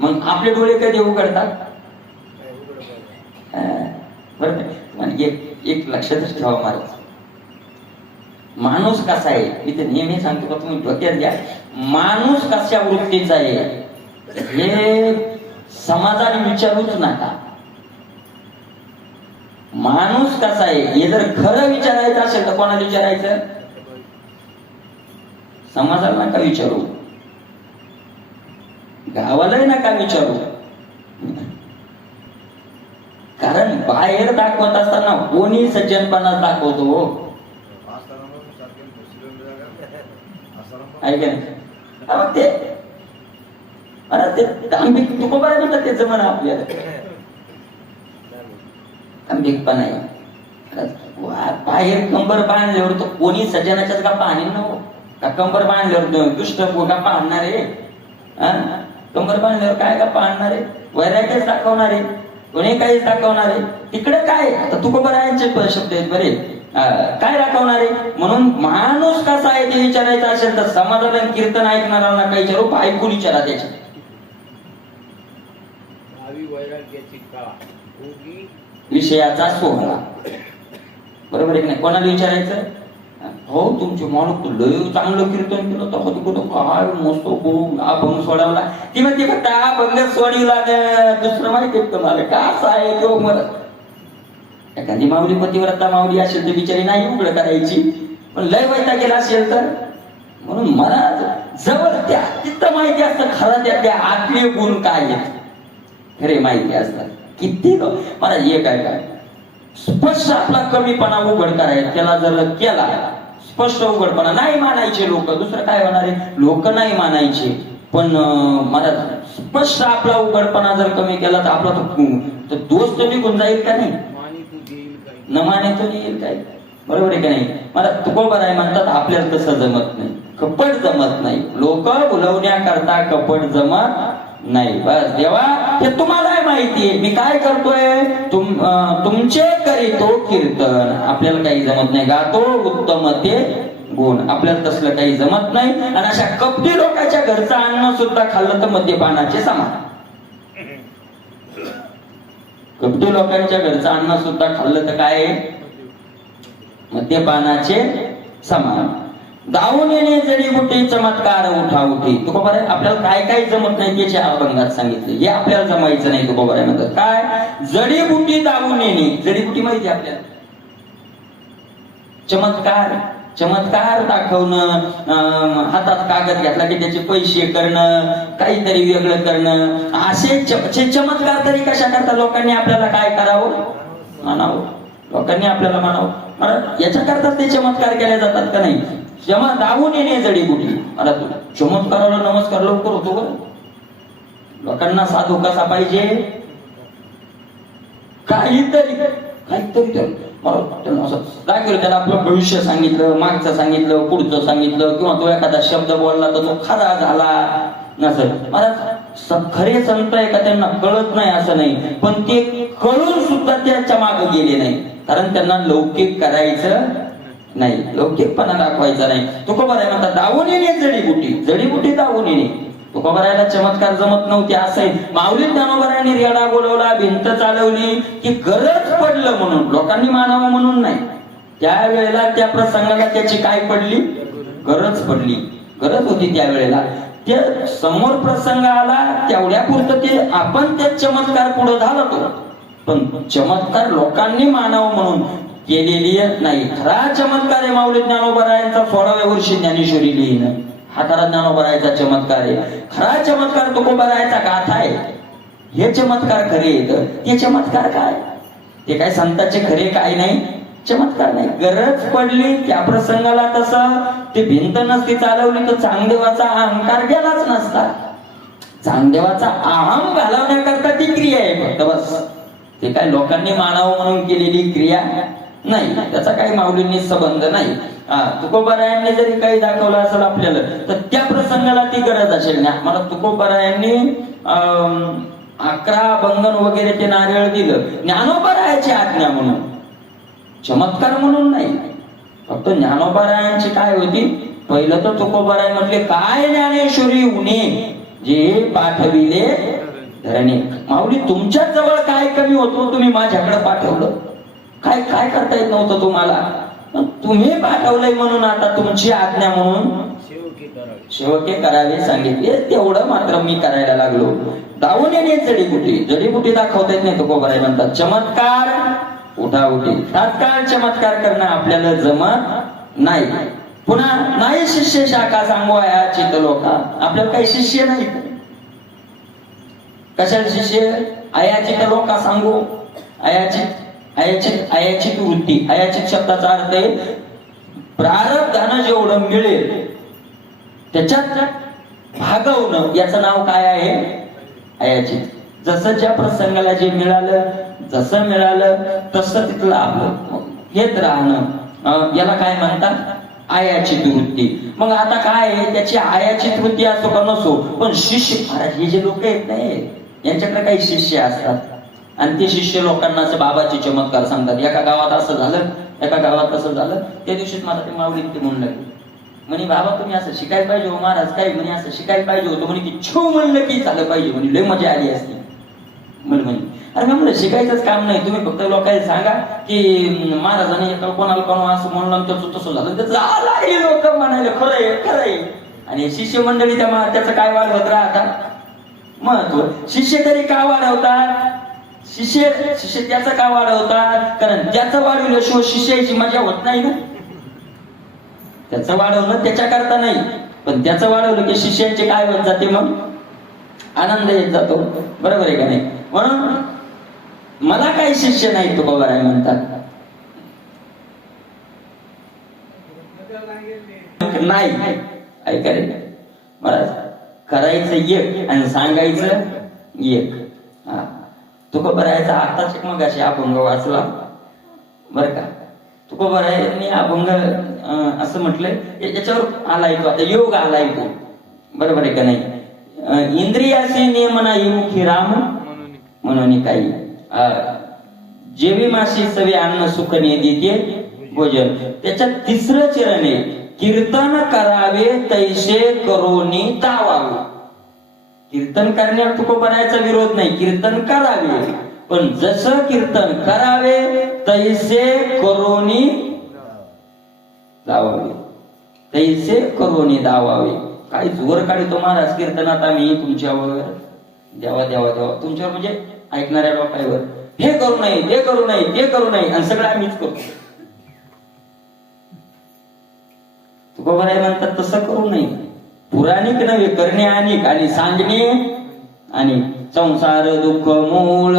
मग आपले डोळे कधी उघडतात? बरं म्हणजे एक लक्षातच ठेवा महाराज, माणूस कसा आहे, मी ते नेहमी सांगतो का तुम्ही डोक्यात घ्या, माणूस कशा वृत्तीचा आहे हे समाजाने विचारूच नका. माणूस कसा आहे हे जर खरं विचारायचं असेल तर कोणाला विचारायचं? समाजाला नका विचारू, गावालाही नका विचारू. कारण बाहेर दाखवत असताना कोणी सज्जनपणा दाखवतो ते अरे ते दांभिक तुकोबा म्हणतात त्याचं म्हणा आपल्याला दांभिकपणा आहे. बाहेर कंबर बांधल्यावर तो कोणी सज्जनाच्याच का पाहणे का कंबर बांधल्यावर दुष्ट का पाहणार आहे? कंबर बांधल्यावर काय का पाहणार आहे? वैराग्यच दाखवणार आहे, कोणी काहीच दाखवणार आहे. तिकडे काय आता तुकोबरायांचे शब्द आहेत बरे, काय दाखवणार आहे? म्हणून माणूस कसा आहे ते विचारायचं असेल तर समाजाला कीर्तन ऐकणाऱ्यांना काही विचारू, ऐकून विचारा त्याच्या विषयाचा सोहळा. बरोबर आहे की नाही? कोणाला विचारायचं? हो तुमचे माणूस लय चांगलं कीर्तन केलं तर कुठं काय मस्त अभंग सोडवला. ती म्हणते फक्त अभंग सोडीला, दुसरं माहिती आहे तुम्हाला का असं आहे तो मला. एखादी माऊली पतिव्रता माऊली असेल तर बिचारी नाही उघड करायची, पण लय वैता गेला असेल तर. म्हणून मला जवळ त्या तिथं माहिती असतं खरं त्या आतले गुण काय आहेत खरे माहिती असतात. किती मला हे काय स्पष्ट आपला कमीपणा उघड करायचा, त्याला जर केला स्पष्ट उघडपणा नाही मानायचे लोक, दुसरं काय होणार आहे? लोक नाही मानायचे, पण मला स्पष्ट आपला उघडपणा जर कमी केला तर आपला तो दोष तर निघून जाईल का नाही? न मानेतो येईल काय? बरोबर आहे का नाही? मला तुकोबर आहे म्हणतात आपल्याला तसं जमत नाही, कपट जमत नाही, लोक बोलवण्याकरता कपट जमत नाही. बस देवा हे तुम्हाला माहितीये मी काय करतोय, तुमचे करीतो कीर्तन. आपल्याला काही जमत नाही, गातो उत्तम ते गुण, आपल्याला तसलं काही जमत नाही. आणि अशा कपटी लोकांच्या घरचं अन्न सुद्धा खाल्लं तर मद्यपानाचे समान. कपटी लोकांच्या घरचं अन्न सुद्धा खाल्लं तर काय? मद्यपानाचे समान. दावून येणे जडीबुटी चमत्कार उठाउठी. तुकोबा आपल्याला काय काय जमत नाही त्याच्या अभंगात सांगितले, हे आपल्याला जमायचं नाही. तुकोबा म्हणतात काय? जडीबुटी दावून येणे. जडीबुटी माहिती आपल्याला, चमत्कार. चमत्कार दाखवणं, हातात कागद घेतला की त्याचे पैसे करणं, काहीतरी वेगळं करणं, असे चमत्कार तरी कशा करता लोकांनी आपल्याला काय करावं? मानावं. लोकांनी आपल्याला मानावं. याच्या करता ते चमत्कार केले जातात का नाही? दावून येणे जडीबुटी. मला चमत्काराला नमस्कार लवकर होतो का? लोकांना साधू कसा पाहिजे? काहीतरी काय केलं त्याला आपलं भविष्य सांगितलं, मागचं सांगितलं, पुढचं सांगितलं, किंवा तो एखादा शब्द बोलला तर तो खरा झाला नसेल. मला खरे संत आहे का त्यांना कळत नाही असं नाही, पण ते कळून सुद्धा त्याच्या मागे गेले नाही, कारण त्यांना लौकिक करायचं नाही, लौकिकपणा दाखवायचा नाही. तुकोबा म्हणतात दावून येणे जडीबुटी. जडीबुटी दावून येणे. तुकोबारायला चमत्कार जमत नव्हते असं आहे. माऊली ज्ञानोबारायांनी रेडा बोलवला, भिंत चालवली की गरज पडलं म्हणून, लोकांनी मानावं म्हणून नाही. त्यावेळेला त्या प्रसंगाला त्याची काय पडली? गरज पडली. गरज होती त्यावेळेला. ते समोर प्रसंग आला तेवढ्या पुरतं ते आपण ते चमत्कार पुढे झाला तो, पण चमत्कार लोकांनी मानावं म्हणून केलेली नाही. खरा चमत्कार आहे माऊली ज्ञानोबारायांचा 16व्या वर्षी ज्ञानेश्वरी लिहिणं. हा खरा ज्ञानोबारायांचा चमत्कार आहे. खरा चमत्कार तुकोबारायांचा गाथा आहे. हे चमत्कार खरे येत. ते चमत्कार काय? ते काय संतांचे खरे काय नाही, चमत्कार नाही. गरज पडली त्या प्रसंगाला तसं ते भिंत नसती चालवली तर चांगदेवाचा अहंकार गेलाच नसता. चांगदेवाचा अहम घालवण्याकरता ती क्रिया आहे फक्त, बस. ते काय लोकांनी मानावं म्हणून केलेली क्रिया नाही, त्याचा काही माऊलींनी संबंध नाही. तुकोबारायांनी जरी काही दाखवलं असेल आपल्याला तर त्या प्रसंगाला ती गरज असेल ना. मला तुकोबारायांनी 11 बंधन वगैरे ते नारळ दिलं ज्ञानोबारायाची आज्ञा म्हणून, चमत्कार म्हणून नाही. फक्त ज्ञानोबारायांची काय होती? पहिलं तर तुकोबाराय म्हटले काय ज्ञानेश्वरी उणे जे पाठविले धरणे माऊली तुमच्या जवळ काय कमी होतो तुम्ही माझ्याकडे पाठवलं, काय काय करता येत नव्हतं तुम्हाला, तुम्ही पाठवलंय म्हणून आता तुमची आज्ञा म्हणून सेवके करावे सांगितले, तेवढं मात्र मी करायला लागलो. दावून येणे जडीबुटी दाखवता येत नाही तुकोबाराय म्हणतात. चमत्कार उठाउठी तात्काळ चमत्कार करणं आपल्याला जमत नाही. पुन्हा नाही शिष्य शाखा सांगू चित लोका, आपल्याला काही शिष्य नाही. कशाला शिष्य? आयाचित लोका सांगू. आयाचित वृत्ती. आयाचित शब्दाचा अर्थ आहे प्रारब्धानं जेवढं मिळेल त्याच्यात भागवणं, याचं नाव काय आहे? आयाचित. जसं ज्या प्रसंगाला जे मिळालं, जसं मिळालं तसं तिथलं आपलं हेच राहणं, याला काय म्हणतात? आयाचित वृत्ती. मग आता काय आहे, त्याची आयाचित वृत्ती असो का नसो, पण शिष्य महाराज हे जे लोक आहेत नाही, यांच्याकडे काही शिष्य असतात आणि ते शिष्य लोकांना असं बाबाचे चमत्कार सांगतात. एका गावात असं झालं, एका गावात असं झालं. त्या दिवशीच मला ते माऊली ते म्हणून लागले, म्हणे बाबा तुम्ही असं शिकायला पाहिजे हो महाराज, काय म्हणे असं शिकायला पाहिजे होतं म्हणे की छो म्हणलं की झालं पाहिजे म्हणे, लय मजा आली असती म्हणे. अरे म्हणलं शिकायचंच काम नाही, तुम्ही फक्त लोकांना सांगा की महाराजांनी कोणाला कोणा असं म्हणलं त्याचं तसं झालं, त्याचं लोक म्हणायला खरंय खरंय. आणि शिष्य मंडळी त्याचं काय वाढवत राहतात महत्व. शिष्य तरी का वाढवतात? शिष्य त्याचं का वाढवतात? कारण त्याचं वाढवल्याशिवाय शिष्याची मजा होत नाही ना. त्याचं वाढवलं त्याच्याकरता नाही, पण त्याचं वाढवलं की शिष्यांचे काय होत जाते, मग आनंद येत जातो. बरोबर आहे का नाही? म्हणून मला काही शिष्य नाही तुकोबाराय म्हणतात. नाही ऐका रे मला करायचं एक आणि सांगायचं एक. तुकोबारायचा आताच एक मग अशी अभंग वाचला बर का. तुकोबारायांनी अभंग असं म्हटलंय, याच्यावर आलाय तो, आता योग आलाय तो. बरोबर आहे का नाही? इंद्रियाशी नियमना येऊखी राम म्हणून काही जेवी माशी सवे अन्न सुख देते भोजन. त्याच्यात तिसरं चरण आहे, कीर्तन करावे तैसे करोनी दावावे. कीर्तन करण्यात तुकोबारायचा विरोध नाही, कीर्तन करावे, पण जसं कीर्तन करावे तैसे करोनी दावावे. तैसे करोनी दावावे. काय जोर काढतो महाराज कीर्तनात आम्ही तुमच्यावर, देवा देवा देवा तुमच्यावर, म्हणजे ऐकणाऱ्या लोकांवर. हे करू नये, ते करू नये, ते करू नये, आणि सगळं आम्हीच करतो. तुकोबाराय म्हणतात तसं करू नये. पुराणिक नव्हे, करणे अनेक आणि सांगणे आणि संसार दुःख मूळ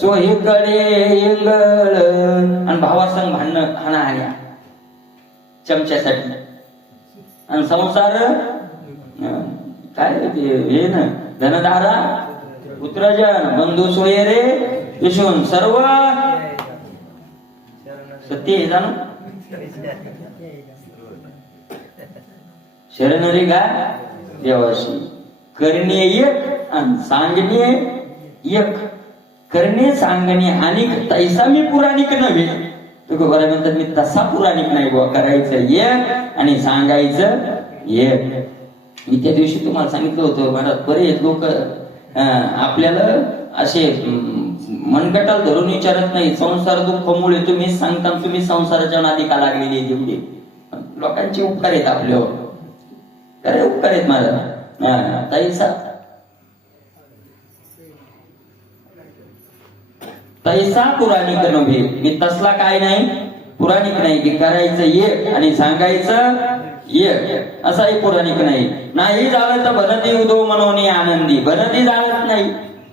चोहीकडे इंगळ. आणि भावासंग भांडणं हाणाहाण्या चमच्यासाठी. आणि संसार काय हे ना, धनदारा पुत्रजन बंधू सोयरे विशून सर्व सत्य हे जाणू शरणरी गा देवाशी. करणे एक आणि सांगणे एक. करणे सांगणे आणि तैसा मी पुराणिक नव्हे. तुकोबाराय म्हणतात मी तसा पुराणिक नाही बुवा. करायचं एक आणि सांगायचं एक. मी त्या दिवशी तुम्हाला सांगितलं होतं महाराज, बरेच लोक आपल्याला असे मनगटाला धरून विचारत नाही, संसार दुःखामुळे तुम्ही सांगता, तुम्ही संसाराच्या नादी का लागलेली आहे तेवढी. लोकांचे उपकार आहेत आपल्यावर, खरे उपकार आहेत महाराज. तैसा पुराणिक नव्हे. मी तसला काय नाही, पुराणिक नाही की करायचं एक आणि सांगायचं एक, असाही पुराणिक नाही. नाही झालं तर बनदी उदो मनोनी आनंदी. बनदी जाळत नाही.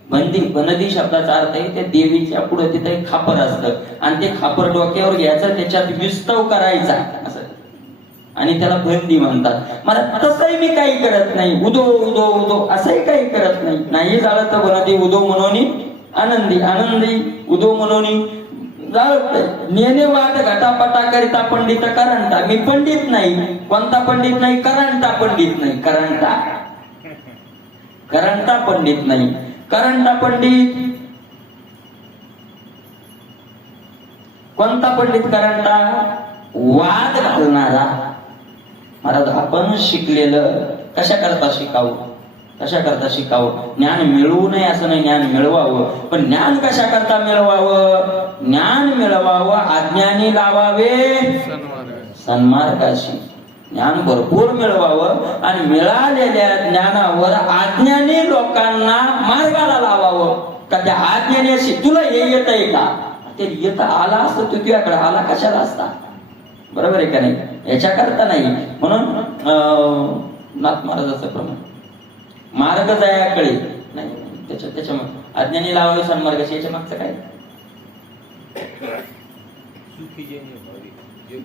बनदी शब्दाचा अर्थ आहे त्या देवीच्या पुढे तिथे एक खापर असतं आणि ते खापर डोक्यावर घ्यायचं, त्याच्यात विस्तव करायचा असं, आणि त्याला बंदी म्हणतात. मला तसंही मी काही करत नाही. उदो उदो उदो असंही काही करत नाही. नाही झालं तर बनदी उदो मनोनी आनंदी. आनंदी उदो मनोनी नेने वाद घटापटा करिता पंडित करंटा. मी पंडित नाही. कोणता पंडित नाही? करंटा पंडित नाही. करंटा पंडित नाही. करंटा पंडित कोणता पंडित? करंटा वाद घालणारा. महाराज आपण शिकलेलं कशा करता शिकावं? कशा करता शिकावं? ज्ञान मिळवू नये असं नाही, ज्ञान मिळवावं. पण ज्ञान कशा करता मिळवावं? ज्ञान मिळवावं अज्ञानी लावावे सन्मार्गाशी. ज्ञान भरपूर मिळवावं आणि मिळालेल्या ज्ञानावर अज्ञानी लोकांना मार्गाला लावावं. का त्या अज्ञानी अशी तुला हे येत आहे का? ते येत आला असतं तू तुझ्याकडे आला कशाला असता? बरोबर आहे का नाही? याच्या करता नाही. म्हणून नाथ महाराजाचं प्रमाण मार्ग जायाकडे नाही, त्याच्या अज्ञानी लावावे सन्मार्गाशी. याच्या मागचं काय? सुखी जेणे व्हावे,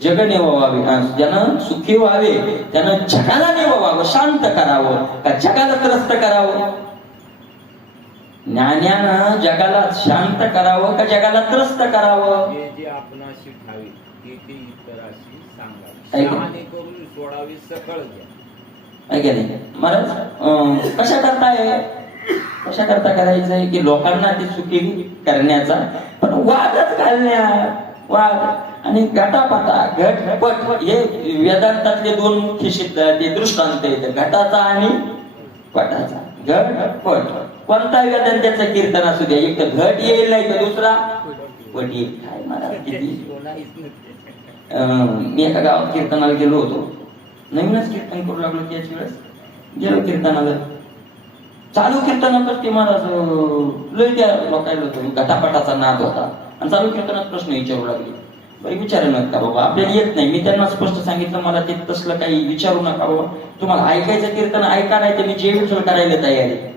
जग निववावे. ज्यानं सुखी व्हावे त्यानं जगाला निववावं, शांत करावं. का जगाला त्रस्त करावं? ज्ञानानं जगाला शांत करावं का जगाला त्रस्त करावं? जे जे आपणाशी ठावे ते ते इतराशी सांगावे, ऐका. शहाणे करून सोडावे सकळ घ्या. ऐका नाही महाराज, कशा करता करायचंय की लोकांना ते सुखी करण्याचा, पण वादच घालण्यात वाद आणि गटापटा घटपट हे वेदांतातले दोन मुख्य सिद्ध ते दृष्टांत आहेत, घटाचा आणि पटाचा. घटपट कोणता वेदांताचं कीर्तन असू द्या, एक तर घट येईल नाही तर दुसरा पट येईल. काय महाराज किती मी एका गावात कीर्तनाला गेलो होतो, नवीनच कीर्तन करू लागलो. त्याच वेळेस गेलो कीर्तनाला, चालू कीर्तनातच ते महाराज लय त्या लोकांना घटापटाचा नाद होता आणि चालू कीर्तनात प्रश्न विचारू लागले. बरं विचारू नका बाबा, आपल्याला येत नाही. मी त्यांना स्पष्ट सांगितलं मला ते तसलं काही विचारू नका बाबा, तुम्हाला ऐकायचं कीर्तन ऐका, नाही तर मी जे विचार करायला तयार आहे.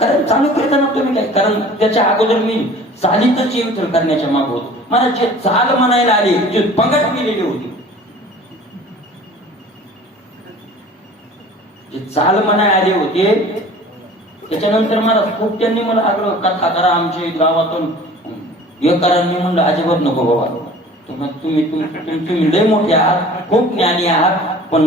कारण चालू कीर्तनात तुम्ही काय, कारण त्याच्या अगोदर मी चालीतच जे विचार करण्याच्या माग होतो. मला जे चाल म्हणायला आली, जे पंगत केलेली होती, जे चाल म्हणायला आले होते, त्याच्यानंतर मला खूप त्यांनी मला आग्रह कथा करा आमच्या गावातून हे करा. मी म्हणलं अजिबात नको बाबा, तुम्ही लय मोठे आहात, खूप ज्ञानी आहात, पण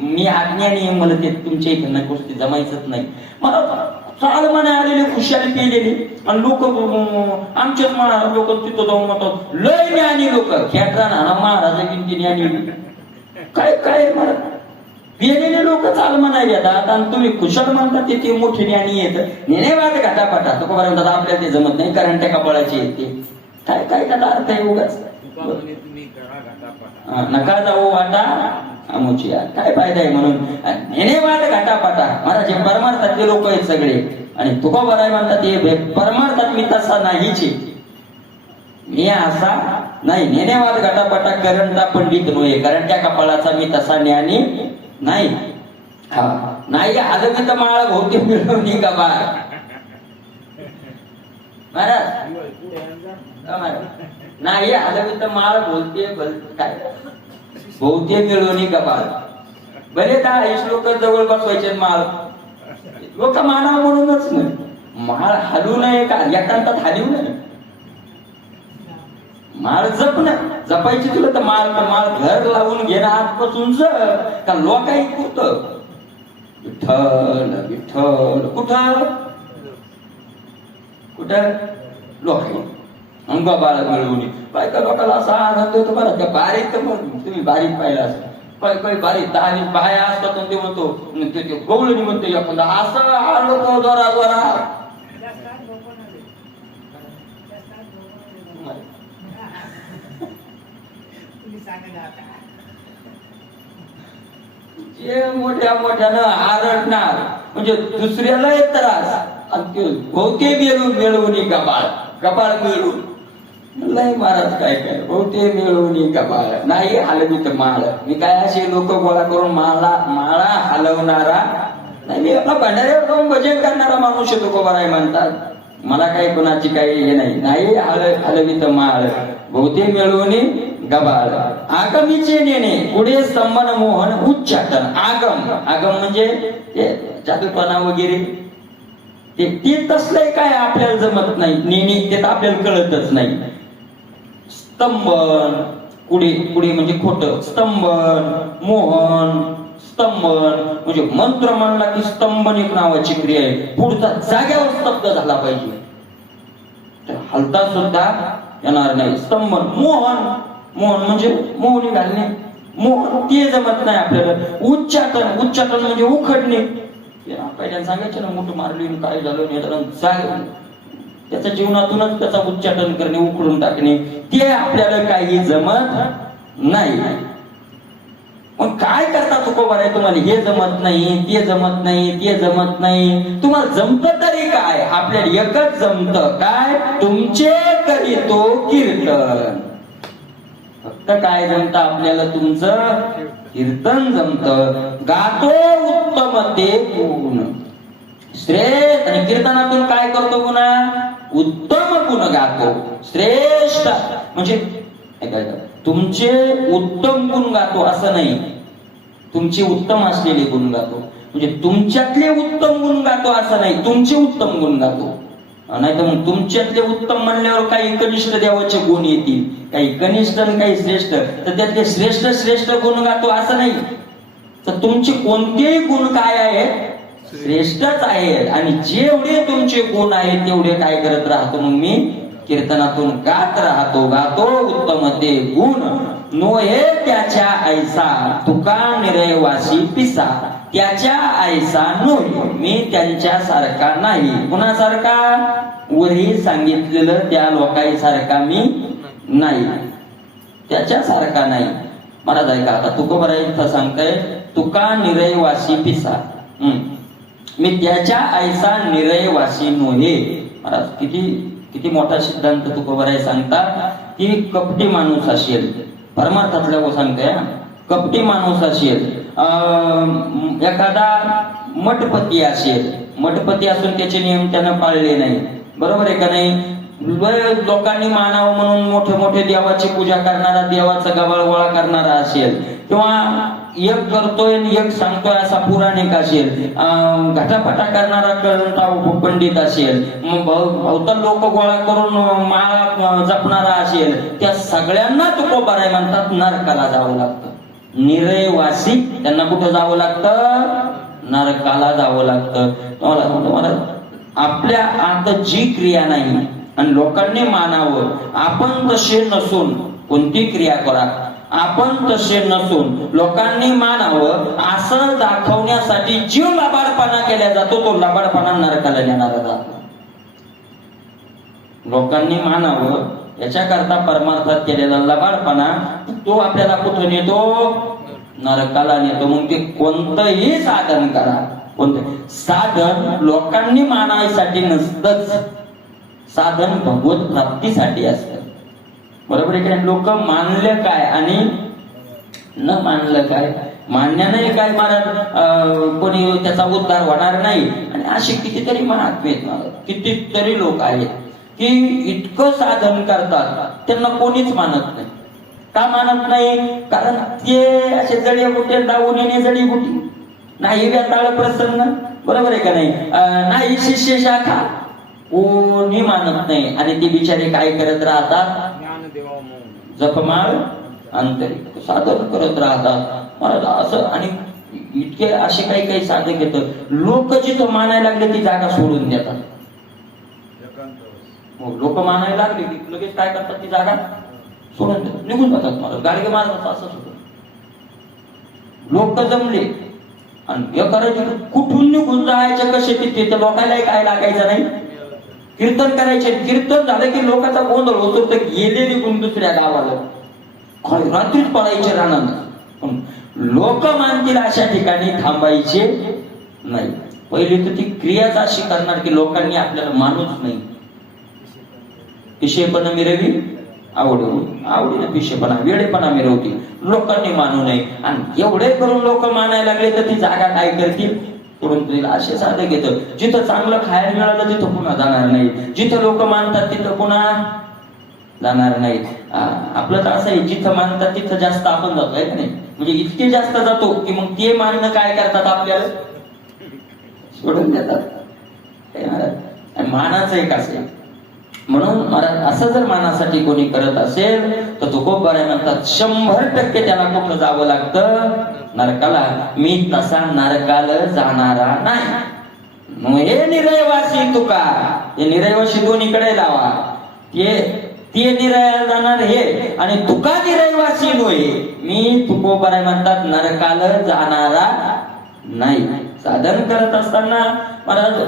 मी अज्ञानी आहे, मला ते तुमच्या इकडनं गोष्टी जमायचंच नाही. मला चाल म्हणाय आलेले खुशाली केलेली आणि लोक आमच्याच लोक तिथं जाऊन म्हणतात लय ज्ञानी लोक खेटरा ना महाराज किती ज्ञानी. काय काय मला पेलेले लोक चाल म्हणायला येतात आणि तुम्ही खुशाल म्हणतात ते मोठे ज्ञानी येत. नेनेवाद घाटापाटा तो म्हणतात आपल्याला ते जमत नाही, कारण त्या कपाळाची येते. काय काय त्याचा अर्थ आहे उगाच? तुम्ही करा घाटापाटा, नका जाऊ वाटा आमुची, काय फायदा आहे? म्हणून नेनेवाद घाटापाटा. महाराज हे परमार्थातले लोक आहेत सगळे, आणि तुका बराय म्हणतात हे परमार्थात मी तसा नाहीच, मी असा नाही. नेनेवाद घाटापाटा करणता पंडित नव्हे, कारण त्या कपाळाचा मी तसा ज्ञानी नाही. हा नाही आलं तर माळा भोवती मिळवणी गबा. महाराज नाही आलं तर माळ बोलते काय भोवते मिळवणी गबाळ. भले 10 लोक जवळ बसवायचे माळ, लोक माना म्हणूनच नाही. माळ हलू नये का? एकांतात हलवू नये. माळ जप ना, जपायची तुला तर माळ घर लावून घेणं आजपासून जप का लोकाही कुठं विठ्ठल विठ्ठल कुठं कुठं लोकाही अंगा बाळा मिळवून काय का लोकांना असा आनंद होतो बरं. त्या बारीक तर तुम्ही बारीक पाहिला असं काय काय बारीक 10 बाया असतात ते म्हणतो ते गवळणी म्हणतो एखादा असं आलो तो जोरा जोरा. जे मोठ्या मोठ्यानं आरडणार म्हणजे दुसऱ्याला एक त्रास आणि ते भोवते मिळवून कपाळ मिळवून. नाही महाराज काय काय भोवते मिळवून कपाळ नाही हलवित माळ. मी काय असे लोक गोळा करून माळा हलवणारा नाही. मी आपला भंडाऱ्यावर जाऊन भजन करणारा माणूस येतो कोबराय म्हणतात. मला काही कोणाची काही हे नाही. हलवित माळ भोवते मिळवून गबाळ. आगमीचे नेणे पुढे स्तंभन मोहन उच्चाटन. आगम म्हणजे ते जादूटोणा वगैरे ते तसलंय काय आपल्याला जमत नाही. नेणे ते तर आपल्याला कळतच नाही. स्तंभन पुढे म्हणजे खोट. स्तंभन मोहन स्तंभन म्हणजे मंत्र म्हणला की स्तंभन एक नावाची क्रिया आहे. पुढचा जाग्यावर स्तब्ध झाला पाहिजे, तर हलता सुद्धा येणार नाही. स्तंभन मोहन म्हणजे मोहनी घालणे. मोहन ते जमत नाही आपल्याला. उच्चाटन म्हणजे उखडणे. पहिल्यांदा सांगायचे ना मोठं मारली काय झालं नाही झालं सांग त्याच्या जीवनातूनच त्याचा उच्चाटन करणे उकळून टाकणे ते आपल्याला काही जमत नाही. मग काय करता तुकोबा आहे तुम्हाला हे जमत नाही ते जमत नाही ते जमत नाही तुम्हाला जमत तरी काय आपल्याला एकच जमत काय तुमचे करीतो कीर्तन. फक्त काय जमत आपल्याला तुमचं कीर्तन जमत गातो उत्तम ते गुण श्रेष्ठ आणि कीर्तनातून काय करतो पुन्हा उत्तम गुण गातो श्रेष्ठ म्हणजे तुमचे उत्तम गुण गातो असं नाही तुमचे उत्तम असलेले गुण गातो म्हणजे तुमच्यातले उत्तम गुण गातो असं नाही तुमचे उत्तम गुण गातो. नाही तर मग तुमच्यातले उत्तम म्हणल्यावर काही कनिष्ठ देवाचे गुण येतील काही कनिष्ठ आणि काही श्रेष्ठ तर त्यातले श्रेष्ठ श्रेष्ठ गुण गातो असं नाही. तर तुमचे कोणतेही गुण काय आहेत श्रेष्ठच आहेत आणि जेवढे तुमचे गुण आहेत तेवढे काय करत राहतो मग मी कीर्तनातून गात राहतो गातो उत्तम ते गुण नोहे त्याच्या ऐसा तुका निरयवासी पिसा त्याच्या ऐसा नोहे मी त्यांच्यासारखा नाही. कुणासारखा वरही सांगितलेलं त्या लोकांसारखा मी नाही त्याच्यासारखा नाही. महाराज ऐका आता तुकोबा इथं सांगताय तुका निरयवासी पिसा मी त्याच्या ऐसा निरयवासी नोहे. महाराज किती किती मोठा सिद्धांत तुकोबा सांगतात की कपटी माणूस असेल परमार्थातल्या सांगताय कपटी माणूस असेल एखादा मठपती असेल मठपती असून त्याचे नियम त्यानं पाळले नाही बरोबर आहे का नाही. लोकांनी मानावं म्हणून मोठे मोठे देवाची पूजा करणारा देवाचा गबाळ गोळा करणारा असेल किंवा एक करतोय एक सांगतोय असा पुराणिक असेल घटापटा करणारा पंडित असेल बहुतेक लोक गोळा करून माळा जपणारा असेल त्या सगळ्यांना तुकोबा म्हणतात नरकाला जावं लागतं. निरयवासी त्यांना कुठं जावं लागतं नरकाला जावं लागतं. तुम्हाला आपल्या आत जी क्रिया नाही आणि लोकांनी मानावं आपण तसे नसून कोणती क्रिया करा आपण तसे नसून लोकांनी मानावं असं दाखवण्यासाठी जीव लबाडपणा केला जातो तो लबाडपणा नरकाला नेणारा जातो. लोकांनी मानावं याच्याकरता परमार्थात केलेला लबाडपणा तो आपल्याला कुठं नेतो नरकाला नेतो. मग ते कोणतंही साधन करा कोणतं साधन लोकांनी मानायसाठी नसतंच साधन भगवत प्राप्तीसाठी असतं बरोबर आहे का. लोक मानले काय आणि न मानलं काय मान्याने काय महाराज कोणी त्याचा उद्धार होणार नाही. आणि असे कितीतरी महात्मे कितीतरी लोक आहेत की इतकं साधन करतात त्यांना कोणीच मानत नाही. का मानत नाही कारण ते असे जडीबुटी दावून येणे जडीबुटी नाही व्यताळ प्रसन्न बरोबर आहे का नाही शिष्य शाखा कोणी मानत नाही. आणि ते बिचारे काय करत राहतात जपमाळ आंतरिक साधन करत राहतात महाराज असं. आणि इतके असे काही काही साधक येतात लोक जिथं मानायला लागले ती जागा सोडून देतात. लोक मानायला लागले की लगेच काय करतात ती जागा सोडून देतात निघून जातात. मला गाडगे महाराज असंच होतं लोक जमले आणि करायचे कुठून निघून जायचे कसे तिथे तर लोकांनाही काय लागायचं नाही कीर्तन करायचे. कीर्तन झालं की लोकांचा गोंधळ होतो तर गेले निघून दुसऱ्या गावाला रात्रीच पडायचे राहणार. लोक मानतील अशा ठिकाणी थांबायचे नाही. पहिली तर ती क्रियाच अशी करणार की लोकांनी आपल्याला मानूच नाही. पिशेपणा मिरवी आवडीने पिशेपणा वेळेपणा मिरवतील लोकांनी मानू नये. आणि एवढे करून लोक मानायला लागले तर ती जागा काय करतील सोडून असे साधे घेतं. जिथं चांगलं खायला मिळालं तिथं पुन्हा जाणार नाही जिथं लोक मानतात तिथं पुन्हा जाणार नाहीत. आपलं तर असं आहे जिथं मानतात तिथं जास्त आपण जातो आहे नाही म्हणजे इतके जास्त जातो की मग ते मानणं काय करतात आपल्याला सोडून देतात. मानाचं एक असेल म्हणून महाराज असं जर मानासाठी कोणी करत असेल तर तुकोबा म्हणतात 100% त्याला कुठं जावं लागतं नरकाला. मी तसा नरकाला जाणारा नाही. हे निरयवासी तुका हे निरयवासी दोन्हीकडे लावा. ते निरयाला जाणार हे आणि तुका निरयवासी नोहे मी तुकोबा म्हणतात नरकाला जाणारा नाही. साधन करत असताना महाराज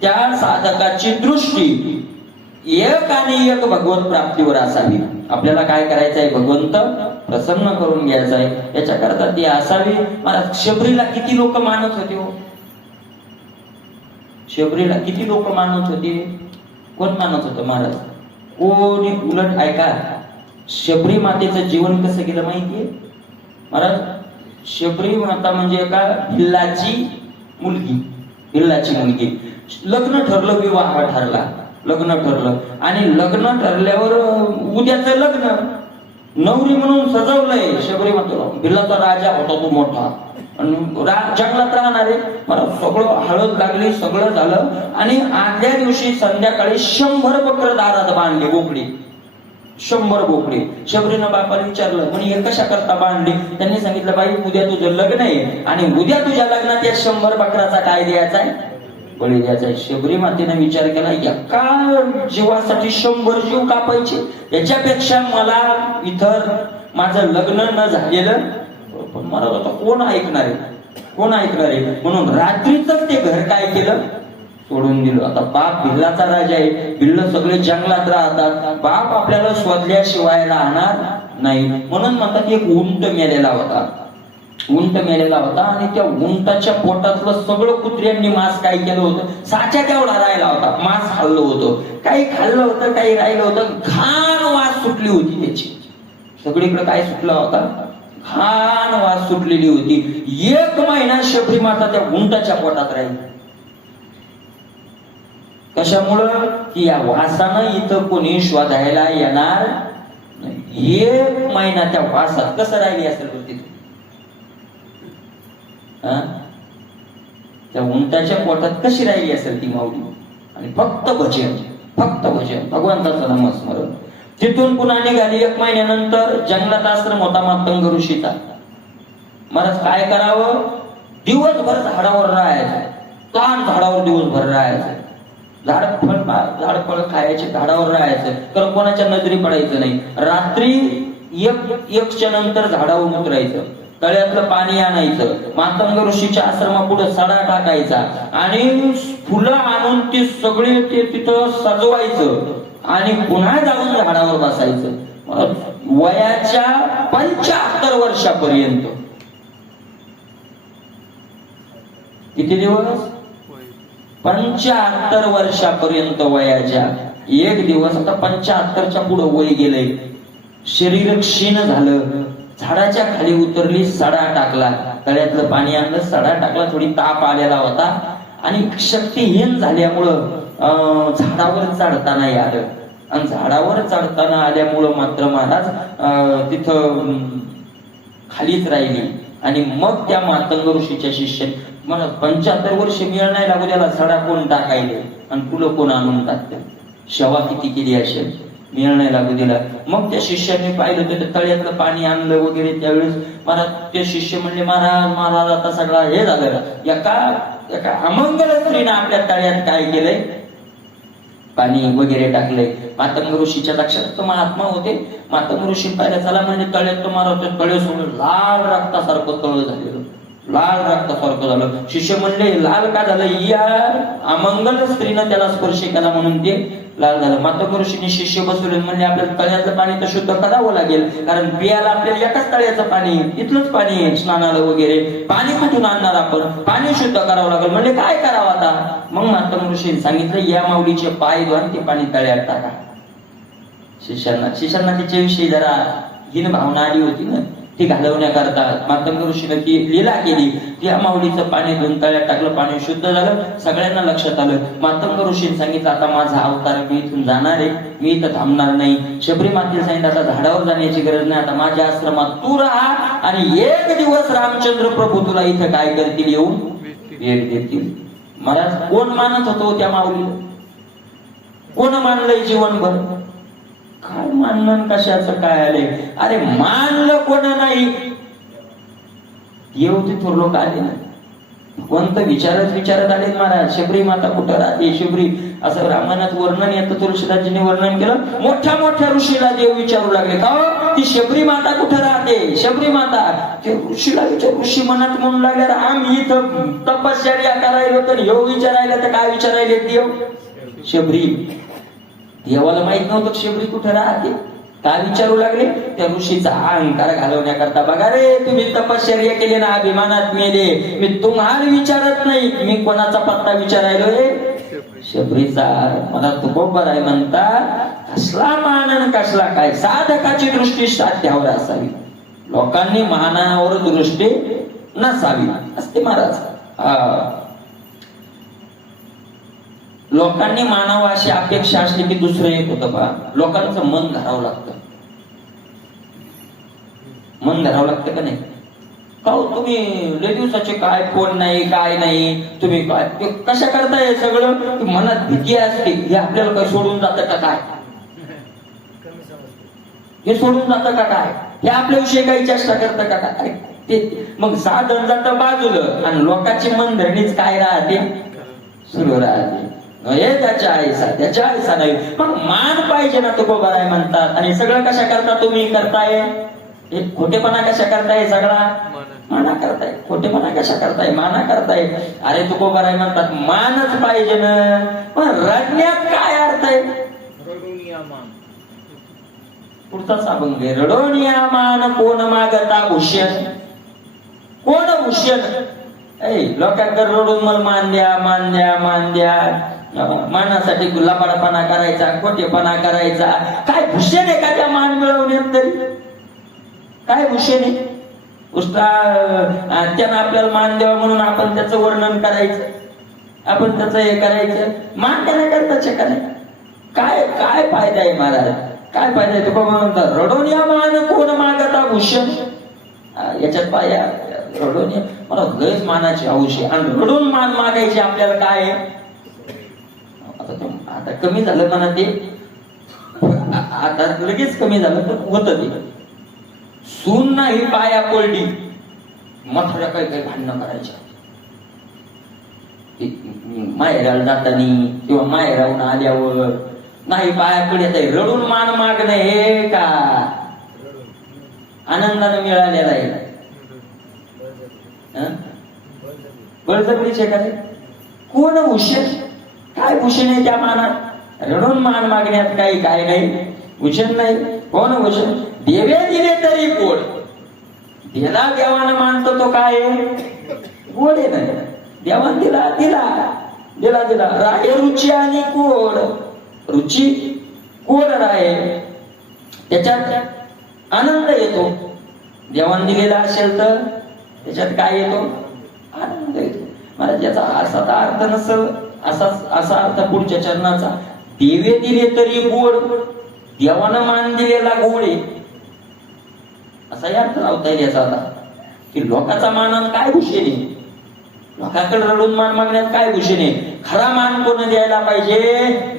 त्या साधकाची दृष्टी एक आणि एक भगवत प्राप्तीवर असावी. आपल्याला काय करायचंय, भगवंत प्रसन्न करून घ्यायचा आहे, याच्याकरता ती असावी. महाराज शबरीला किती लोक मानत होते हो? शबरीला किती लोक मानत होते? कोण मानत होतं महाराज? कोणी? उलट ऐका, शबरी मातेचं जीवन कसं गेलं माहितीये महाराज? शबरी माता म्हणजे एका भिल्लाची मुलगी. लग्न ठरलं, विवाह ठरला, लग्न ठरलं आणि लग्न ठरल्यावर उद्याचं लग्न नवरी म्हणून सजवलंय शबरी माता. भिल्लाचा राजा होता तो मोठा आणि जंगलात राहणारे. मला सगळं हळद लागली, सगळं झालं आणि आदल्या दिवशी संध्याकाळी 100 बकरं दारात बांधले, बोकडी 100 बोकडे. शबरीनं बापाला विचारलं, म्हणे हे कशा करता बांधली? त्यांनी सांगितलं, बाई उद्या तुझं लग्न आहे आणि उद्या तुझ्या लग्नात या 100 बकराचा काय द्यायचा आहे? बळी द्यायचा आहे. शबरी मातेने विचार केला, एका जीवासाठी 100 जीव कापायचे, याच्यापेक्षा मला इथं माझं लग्न न झालेलं. पण मला आता कोण ऐकणार आहे? म्हणून रात्रीच ते घर काय केलं, सोडून दिलं. आता बाप भिल्लाचा राजा आहे, भिल्ल सगळे जंगलात राहतात, बाप आपल्याला शोधल्याशिवाय राहणार नाही. म्हणून म्हणतात एक उंट मेलेला होता आणि त्या उंटाच्या पोटातलं सगळं कुत्र्यांनी मांस काय केलं होतं, साच्या तेवढा राहिला होता, मांस खाल्लं होतं. काही खाल्लं होतं, काही राहिलं होतं. घाण वास सुटली होती त्याची, सगळीकडे काय सुटला होता, घाण वास सुटलेली होती. 1 महिना शबरी माता त्या उंटाच्या पोटात राहिली. कशामुळं? की या वासानं इथं कोणी शोधायला येणार नाही. 1 महिना त्या वासात कसं राहिली असेल तिथे? त्या उंटाच्या पोटात कशी राहिली असेल ती माऊली? आणि फक्त भजन, भगवंताचं नामस्मरण. तिथून पुन्हा निघाली. 1 महिन्यानंतर जंगलात आश्रम होता मातंग ऋषीचा. महाराज काय करावं? दिवसभर झाडावर राहायचं, ताण झाडावर दिवसभर राहायचं, झाडफळ खायचे, झाडावर राहायचं, तर कोणाच्या नजरी पडायचं नाही. रात्री 1च्या नंतर झाडावर उतरायचं, तळ्यातलं पाणी आणायचं, मातंग ऋषीच्या आश्रमापुढे सडा टाकायचा आणि फुलं आणून ती सगळी ते तिथं सजवायचं आणि पुन्हा जाऊन झाडावर बसायचं. वयाच्या 75 वर्षापर्यंत. किती दिवस? 75 वर्षापर्यंत वयाच्या. एक दिवस आता 75च्या पुढे वय गेलंय, शरीर क्षीण झालं, झाडाच्या खाली उतरली, सडा टाकला, तळ्यातलं पाणी आणलं, सडा टाकला, थोडी ताप आलेला होता आणि शक्तीहीन झाल्यामुळं झाडावर चढता नाही आलं. आणि झाडावर चढताना आल्यामुळं मात्र महाराज तिथं खालीच राहिली. आणि मग त्या मातंग ऋषीच्या शिष्याने मला 75 वर्ष मिळ नाही लागू त्याला, सडा कोण टाकायले आणि फुलं कोण आणून टाकते, शेवा किती केली असेल, मिळ नाही लागू दिला. मग त्या शिष्याने पाहिलं तर तळ्यातलं पाणी आणलं वगैरे. त्यावेळेस महाराज ते शिष्य म्हणले, महाराज आता सगळा हे झालं, एका अमंगल स्त्रीने आपल्या तळ्यात काय केलंय, पाणी वगैरे टाकलंय. मातंग ऋषीच्या लक्षात महात्मा होते. मातंग ऋषी पाहिलं, चला म्हणजे तळ्यात महाराज तळे सोडून लाल रक्तासारखं तळ झालेलं, लाल रक्तासारखं झालं. शिष्य म्हणले, लाल का झालं? या अमंगल स्त्रीनं त्याला स्पर्श केला म्हणून ते लाल झालं. मातंग ऋषीने शिष्य बसवले, म्हणजे आपल्याला तळ्याचं पाणी तर शुद्ध करावं लागेल, कारण पियाला आपल्याला एकाच तळ्याचं पाणी, इथलंच पाणी आहे, स्नानाला वगैरे पाणी कुठून आणणार आपण, पाणी शुद्ध करावं लागेल. म्हणजे काय करावं आता? मग मातंग ऋषीने सांगितलं, या माऊलीचे पाय धुवा ते पाणी तळ्यात टाका. शिष्यांना तिच्याविषयी जरा हीन भावना आली होती ना, ती घालवण्याकरता मातंग ऋषीने ती लीला केली. त्या माऊलीचं पाणी धुवून तळ्यात टाकलं, पाणी शुद्ध झालं. सगळ्यांना लक्षात आलं. मातंग ऋषीने सांगितलं, आता माझा अवतार, मी इथून जाणार आहे, मी इथं थांबणार नाही. शबरी मातेला सांगितलं, आता झाडावर जाण्याची गरज नाही, आता माझ्या आश्रमात तू राहा आणि 1 दिवस रामचंद्र प्रभू तुला इथं काय करतील, येऊन भेट देतील. महाराज कोण मानत होतो त्या माऊलीला? कोण मानलंय जीवनभर? काय मानलं, कशाचं काय आले? अरे मानलं कोण नाही, येऊ ते थोर लोक आले ना, कोणतं विचारत आले महाराज. शबरी माता कुठं राहते? शबरी असं रामायणात वर्णन येतं, तुळशीदासजीने वर्णन केलं. मोठ्या ऋषीला देव विचारू लागले, का ती शबरी माता कुठे राहते? शबरी माता ते ऋषीला विचार, ऋषी मनात म्हणून लागल्या, आम्ही इथं तपश्चर्या करायला तर ह्यो विचारायला तर काय विचारायले देव? शबरी. देवाला माहित नव्हतं शबरी कुठे राहते. काय विचारू लागले? त्या ऋषीचा अहंकार घालवण्याकरता, बघा रे तुम्ही तपश्चर्या केली ना, अभिमानात मेले, मी तुम्हाला विचारत नाही, मी कोणाचा पत्ता विचारायलोय? शबरीचा. मला तुकोबर आहे म्हणता, कसला मान आणि कसला काय? साधकाची दृष्टी साध्यावर असावी, लोकांनी मानावर दृष्टी नसावी असते महाराज. लोकांनी मानावं अशी अपेक्षा असली की दुसरं एक होतं बा, लोकांचं मन धरावं लागतं. मन धरावं लागतं का नाही? का हो तुम्ही लय दिवसाचे काय फोन नाही काय नाही, तुम्ही काय कशा करताय सगळं? मनात भीती असते, हे आपल्याला काय सोडून जातं का काय? हे सोडून जातं का काय? हे आपल्याविषयी काही चेष्टा करतं का काय? ते मग साधन जातं बाजूला आणि लोकांची मन धरणीच काय राहते? सुरू राहते. हे त्याच्या आईसा नाही. मग मान पाहिजे ना, तुकोबर आहे म्हणतात. आणि सगळं कशा करता तुम्ही करताय? हे खोटेपणा कशा करताय? सगळा माना करताय. खोटेपणा कशा करताय? माना करताय. अरे तुकोबर आहे म्हणतात, मानच पाहिजे ना. पण रडण्यात काय अर्थ आहे? पुढचा अभंग आहे, रडोनिया मान कोण मागता भूषण. कोण भूषण? लोकांकडे रडून मला मान द्या मान द्या मान द्या. मानासाठी लबाडपणा करायचा, खोटेपणा करायचा. काय भूषण आहे का त्या मान मिळवण्यात? तरी काय भूषण आहे? त्यानं आपल्याला मान द्यावा म्हणून आपण त्याचं वर्णन करायचं, आपण त्याचं हे करायचं. मान देण्याकरताच का नाही? काय काय फायदा आहे महाराज? काय फायदा आहे? तुका म्हणतात रडून या मान कोण मागता भूषण. याच्यात पाया रडून या, मला लयच मानाची हौस आहे आणि रडून मान मागायची आपल्याला काय आहे? आता कमी झालं म्हणा ते, आता लगेच कमी झालं, पण होत ते. सून नाही पाया पडली, मथाऱ्या काही काही भांडणं करायच्या. माहेराला जाताना किंवा माहेराहून आल्यावर नाही पाया पडत, रडून मान मागणं हे का आनंदाने मिळालेला आहे? बळजबरीचे का? कोण भूषण? काय भूषण आहे त्या मानात? रडून मान मागण्यात काही काय नाही, भूषण नाही. कोण भूषण? देवे दिले तरी गोड. देला देवानं मानतो तो काय गोड आहे नाही. देवान दिला दिला दिला दिला. राहे रुची आणि गोड. रुची गोड राहे, त्याच्यात आनंद येतो. देवान दिलेला असेल तर त्याच्यात काय येतो? आनंद येतो. मला ज्याचा असा अर्थ नसेल, असा अर्थ पुढच्या चरणाचा, देवे दिले तरी गोड, देवानं मान दिलेला गोड आहे, असा अर्थ लावता येईल याचा. आता की लोकांचा मान काय भूषण आहे? लोकांकडे रडून मान मागण्यात काय भूषण आहे? खरा मान कोण द्यायला पाहिजे?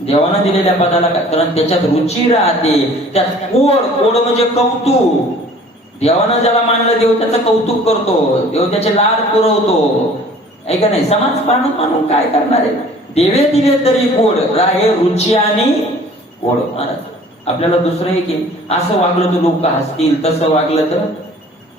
देवानं दिलेल्या पदाला. कारण त्याच्यात रुची राहते, त्यात गोड. गोड म्हणजे कौतुक. देवानं ज्याला मानलं, देव त्याचं कौतुक करतो, देव त्याचे लाड पुरवतो, आहे का नाही? समाज मानून काय करणार आहे? देवे दिले तरी गोड राहे रुची आणि गोड. आपल्याला दुसरं एक आहे, असं वागलं तर लोक हसतील, तसं वागलं तर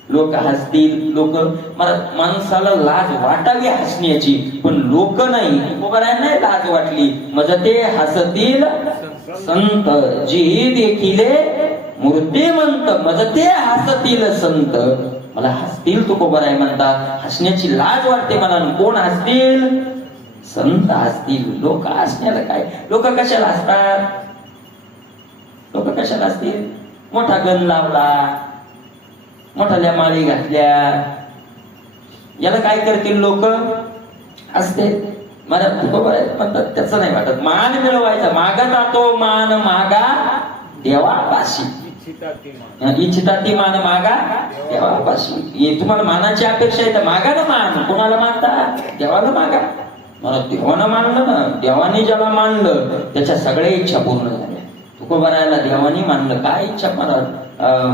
लोक हसतील. लोक माणसाला लाज वाटावी हसण्याची, पण लोक नाही. नाही लाज वाटली मज ते हसतील संत, जी देखिले मूर्तिमंत मज ते हसतील संत. मला हसतील तुकोबर आहे म्हणता, हसण्याची लाज वाटते मला. कोण हसतील? संत हसतील. लोक हसण्याला काय? लोक कशाला हसतात? लोक कशाला हसतील? मोठा गण लावला, मोठाल्या माळी घातल्या, याला काय करतील लोक? हसते. मला तुकोबर आहे म्हणतात त्याचं नाही वाटत. मान मिळवायचा, मागा जातो मान मागा देवापाशी. इच्छिता ती मान मागा देवापाशी. तुम्हाला मानाची अपेक्षा आहे तर मागा ना मान. कोणाला मानता? देवाला मागा. मला देवानं मानलं ना, देवानी ज्याला मानलं त्याच्या सगळ्या इच्छा पूर्ण झाल्या. तुकोबरायला देवानी मानलं. काय इच्छा? मला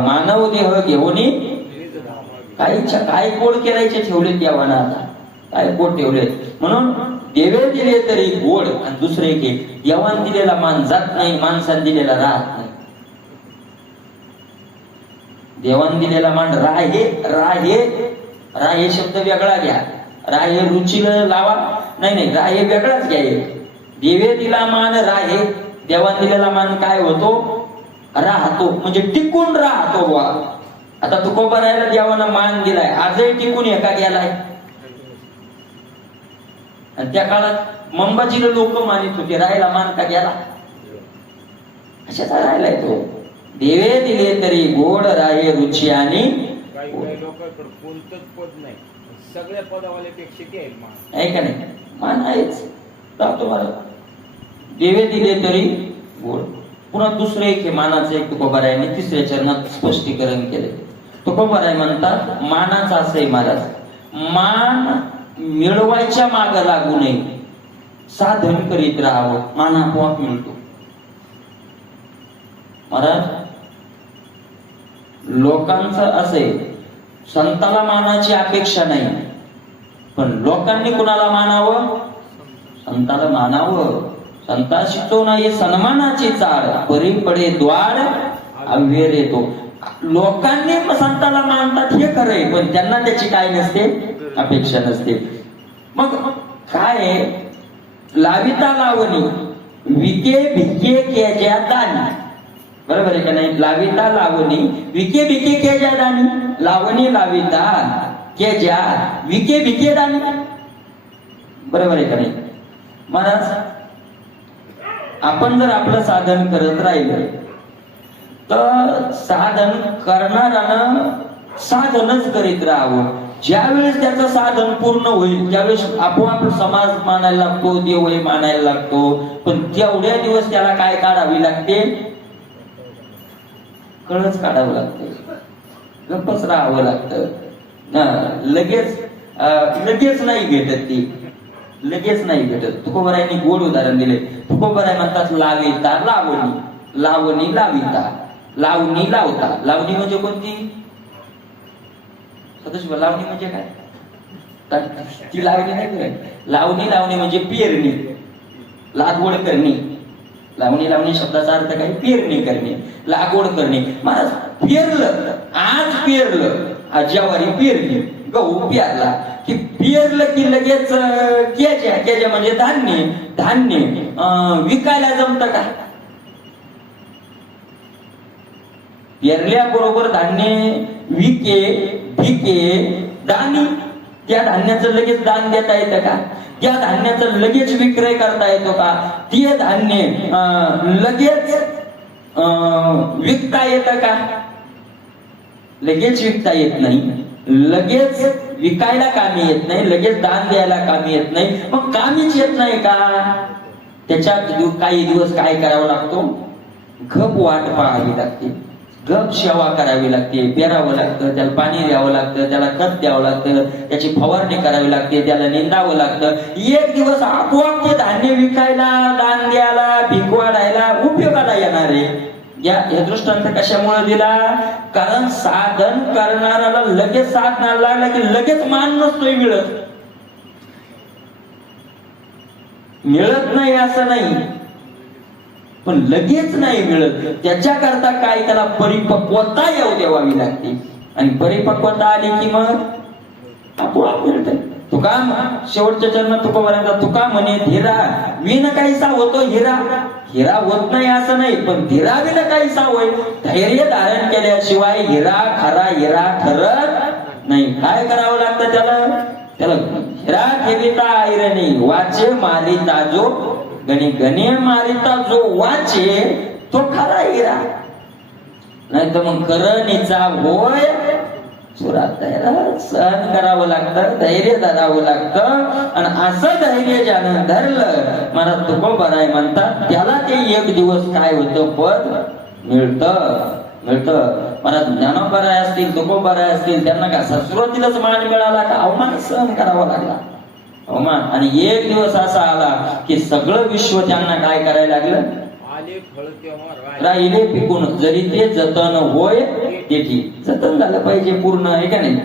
मानव देह घेऊन काय इच्छा, काय गोड करायचे ठेवले देवाना. आता काय गोड ठेवले? म्हणून देवे दिले तरी गोड. आणि दुसरे की देवान दिलेला मान जात नाही, माणसाने दिलेला राहत नाही. देवान दिलेला मान राहे राहे राहे शब्द वेगळा घ्या. राहे रुचीला लावा, नाही नाही, राहे वेगळाच घ्या. देवे दिला मान राहे, देवान दिलेला मान काय होतो? राहतो, म्हणजे टिकून राहतो बुवा. आता तुकोबारायला देवानं मान दिलाय, आजही टिकून एका गेलाय. आणि त्या काळात मंबाजीला लोक मानित होते, राहायला मान का गेला? अशाचा राहिलाय तो. देवे दिले तरी गोड राहे रुची आणि काही काही लोकांकडे कोणतंच पद नाही, सगळ्या पदावाल्यापेक्षा ते आहे मान. आहे का नाही? मान आहेच. जातो मला देवे दिले तरी गोड. पुन्हा दुसरे एक हे मानाचे एक तुकोबारायांनी तिसऱ्या चरणात स्पष्टीकरण केले. तुकोबाराय म्हणतात मानाचा असे महाराज, मान मिळवायच्या माग लागू नये, साधन करीत राहावं, मान आपोआप मिळतो. महाराज लोकांचं असे, संताला मानाची अपेक्षा नाही, पण लोकांनी कुणाला मानावं? संताला मानावं. संताशी तो नाही सन्मानाची चाड, परी पडे द्वार अव्हेर येतो. लोकांनी संताला मानतात हे खरंय, पण त्यांना त्याची काय नसते? अपेक्षा नसते. मग काय? लाविता लावणी विके भिके केज्या दानी. बरोबर आहे का नाही? लाविता लावणी विके भिके केज्या दानी. लावणी लाविता केज्या विके भिके दानी. बरोबर आहे का नाही? महाराज आपण जर आपलं साधन करत राहिलं तर साधन करणाऱ्यानं साधनच करीत राहावं. ज्यावेळेस त्याचं साधन पूर्ण होईल त्यावेळेस आपोआप समाज मानायला लागतो, देवही मानायला लागतो. पण तेवढ्या दिवस त्याला काय काढावी लागते? कळच काढावं लागते, गप्पच राहावं लागतं. लगेच नाही भेटत ती, लगेच नाही भेटत. तुकोबारायांनी गोड उदाहरण दिले. तुकोबाराय म्हणतात लाविता लावणी, लावणी लाविता, लावणी लावता. लावणी म्हणजे कोणती? सदस्य लावणी म्हणजे काय? ती लावणी नाही करत. लावणी लावणी म्हणजे पेरणी, लागवड करणे. लावणी लावणी शब्दाचा अर्थ काय? पेरणी करणे, लागवड करणे. महाराज पेरलं, आज पेरलं, ज्वारी पेरली, गहू पेरला की पेरलं की लगेच केज्या म्हणजे धान्य. धान्य विकायला जमतं का? पेरल्याबरोबर धान्य विके भिके दानी. त्या धान्याचं लगेच दान देता येतं का? त्या धान्याचं लगेच विक्रय करता येतो का? ते धान्य लगेच विकता येतं का? लगेच विकता येत नाही, लगेच विकायला कामी येत नाही, लगेच दान द्यायला कामी येत नाही. मग कामीच येत नाही का? त्याच्यात काही दिवस काय करावं लागतो? गप वाट पाहावी लागते, गप सेवा करावी लागते, पेरावं लागतं, त्याला पाणी द्यावं लागतं, त्याला खत द्यावं लागतं, त्याची फवारणी करावी लागते, त्याला निंदावं लागतं. एक दिवस आपोआप ते धान्य विकायला, दान द्यायला, भीक वाढायला उपयोगाला येणार आहे. या दृष्टांत कशामुळे दिला? कारण साधन करणाऱ्याला लगेच साधनाला लागला की लगेच मान नसतोय मिळत. मिळत नाही असं नाही, पण लगेच नाही मिळत. त्याच्याकरता काय? त्याला परिपक्वता येऊ द्यावी लागते, आणि परिपक्वता आली की मग आपोआप मिळत. तुका शेवटच्या चरणात तुकोबारायांचा तुका म्हणे धीरा विन काहीसा होतो हिरा. हिरा होत नाही असं नाही, पण धीरा विन काहीसा होय. धैर्य धारण केल्याशिवाय हिरा खरा हिरा ठरत नाही. काय करावं लागतं त्याला? त्याला हिरा ठेविता ऐरणी वाचे मारिता जो गणी, गणे मारिता जो वाचे तो खरा हिरा. नाही तर मग करणीचा होय सुरात सहन करावं लागतं, धैर्य धरावं लागतं. आणि असं धैर्य ज्यानं धरलं, मला तुकोबाराय म्हणतात त्याला ते एक दिवस काय होतं? पद मिळतं. मला ज्ञानोबाराय असतील, तुकोबाराय असतील, त्यांना का सुरुवातीलाच मान मिळाला का? अवमान सहन करावा लागला, अवमान. आणि एक दिवस असा आला की सगळं विश्व त्यांना काय करायला लागलं? आले फळ तेव्हा राहिले पिकून. जरी ते जतन होय ते ठीक, जतन झालं पाहिजे पूर्ण, आहे का नाही?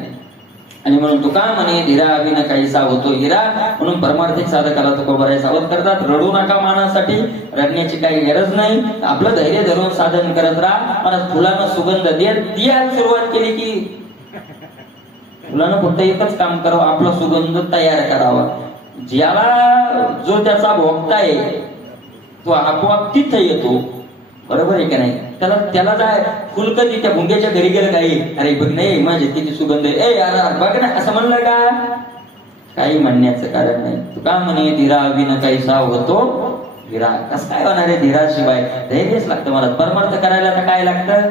आणि म्हणून तुका म्हणे धीरा विन काहीसा होतो हिरा. म्हणून परमार्थिक साधकाला तुकोबाराय सावध करतात. रडू नका मानासाठी, रडण्याची काही गरज नाही. आपलं धैर्य धरून साधन करत राहा. मला फुलानं सुगंध द्यायला सुरुवात केली की फुलानं फक्त एकच काम करावं, आपला सुगंध तयार करावा. ज्याला जो त्याचा भोगता आहे तो आपोआप तिथं येतो. बरोबर आहे का नाही? त्याला जाय फुल कधी त्या भुंग्याच्या घरी गेलं काही, अरे बघ नाही माझे किती सुगंध आहे, ए यार बघ ना, असं म्हणलं का? काही म्हणण्याचं कारण नाही. तुका म्हणे धीरा विन काहीसा होतो धीरा. कसं काय होणार आहे धीराशिवाय? धैर्यच लागतं. मला परमार्थ करायला तर काय लागतं?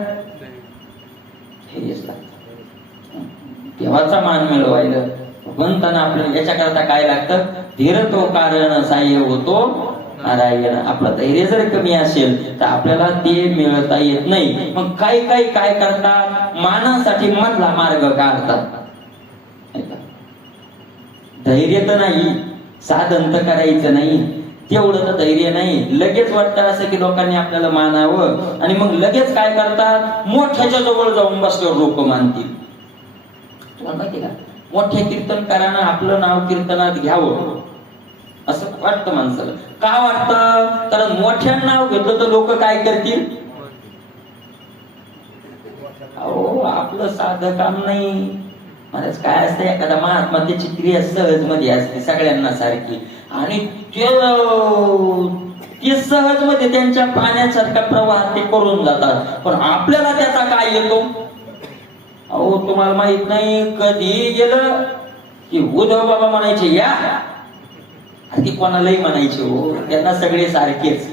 धैर्यच लागतं. देवाचा मान मिळवायला भगवंतांना आपल्याला याच्याकरता काय लागतं? धीर तो कारण सहाय्य होतो नारायण. आपलं धैर्य जर कमी असेल तर आपल्याला ते मिळवता येत नाही. मग काय करतात? मानासाठी मधला मार्ग काढतात. धैर्य तर नाही, साधन तर करायचं नाही, तेवढं तर धैर्य नाही. लगेच वाटतं असं की लोकांनी आपल्याला मानावं आणि मग लगेच काय करतात? मोठ्याच्या जवळ जाऊन बसल्यावर लोक मानतील. तुम्हाला माहिती का? मोठ्या कीर्तनकारानं आपलं नाव कीर्तनात घ्यावं असं वाटतं माणसाला. का वाटतं? कारण मोठ्या नाव घेतलं तर लोक काय करतील? अहो आपलं साधं काम नाही. महाराज काय असतं, एखादा महात्मा त्याची क्रिया सहज मध्ये असते सगळ्यांना सारखी, आणि ते सहज मध्ये त्यांच्या पाण्यासारखा प्रवाह ते करून जातात. पण आपल्याला त्याचा काय येतो? अहो तुम्हाला माहित नाही, कधी गेलं की उद्धव बाबा म्हणायचे या, ती कोणालाही म्हणायचे हो. त्यांना सगळे सारखेच.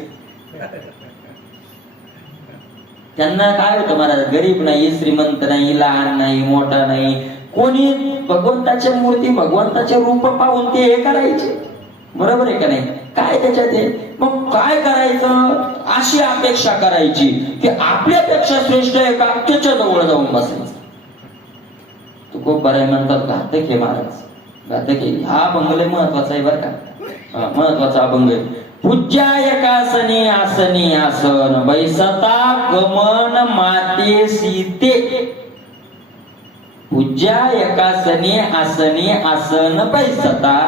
त्यांना काय होतं महाराज? गरीब नाही, श्रीमंत नाही, लहान नाही, मोठा नाही, कोणी भगवंताच्या मूर्ती भगवंताचे रूप पाहून ते हे करायचे. बरोबर आहे का नाही? काय त्याच्यात आहे? मग काय करायचं? अशी अपेक्षा करायची की आपल्यापेक्षा श्रेष्ठ आहे का, त्याच्या जवळ जाऊन बसायचं. तो खूप बरं म्हणतात घातक आहे महाराज, घातक आहे. हा बंगले महत्वाचा आहे बरं का, महत्वाचा अभंग आहे. पूज्या एकासनी आसनी आसन, बैसता गमन माते सीते. पूज्या एकासनी आसनी आसन बैसता.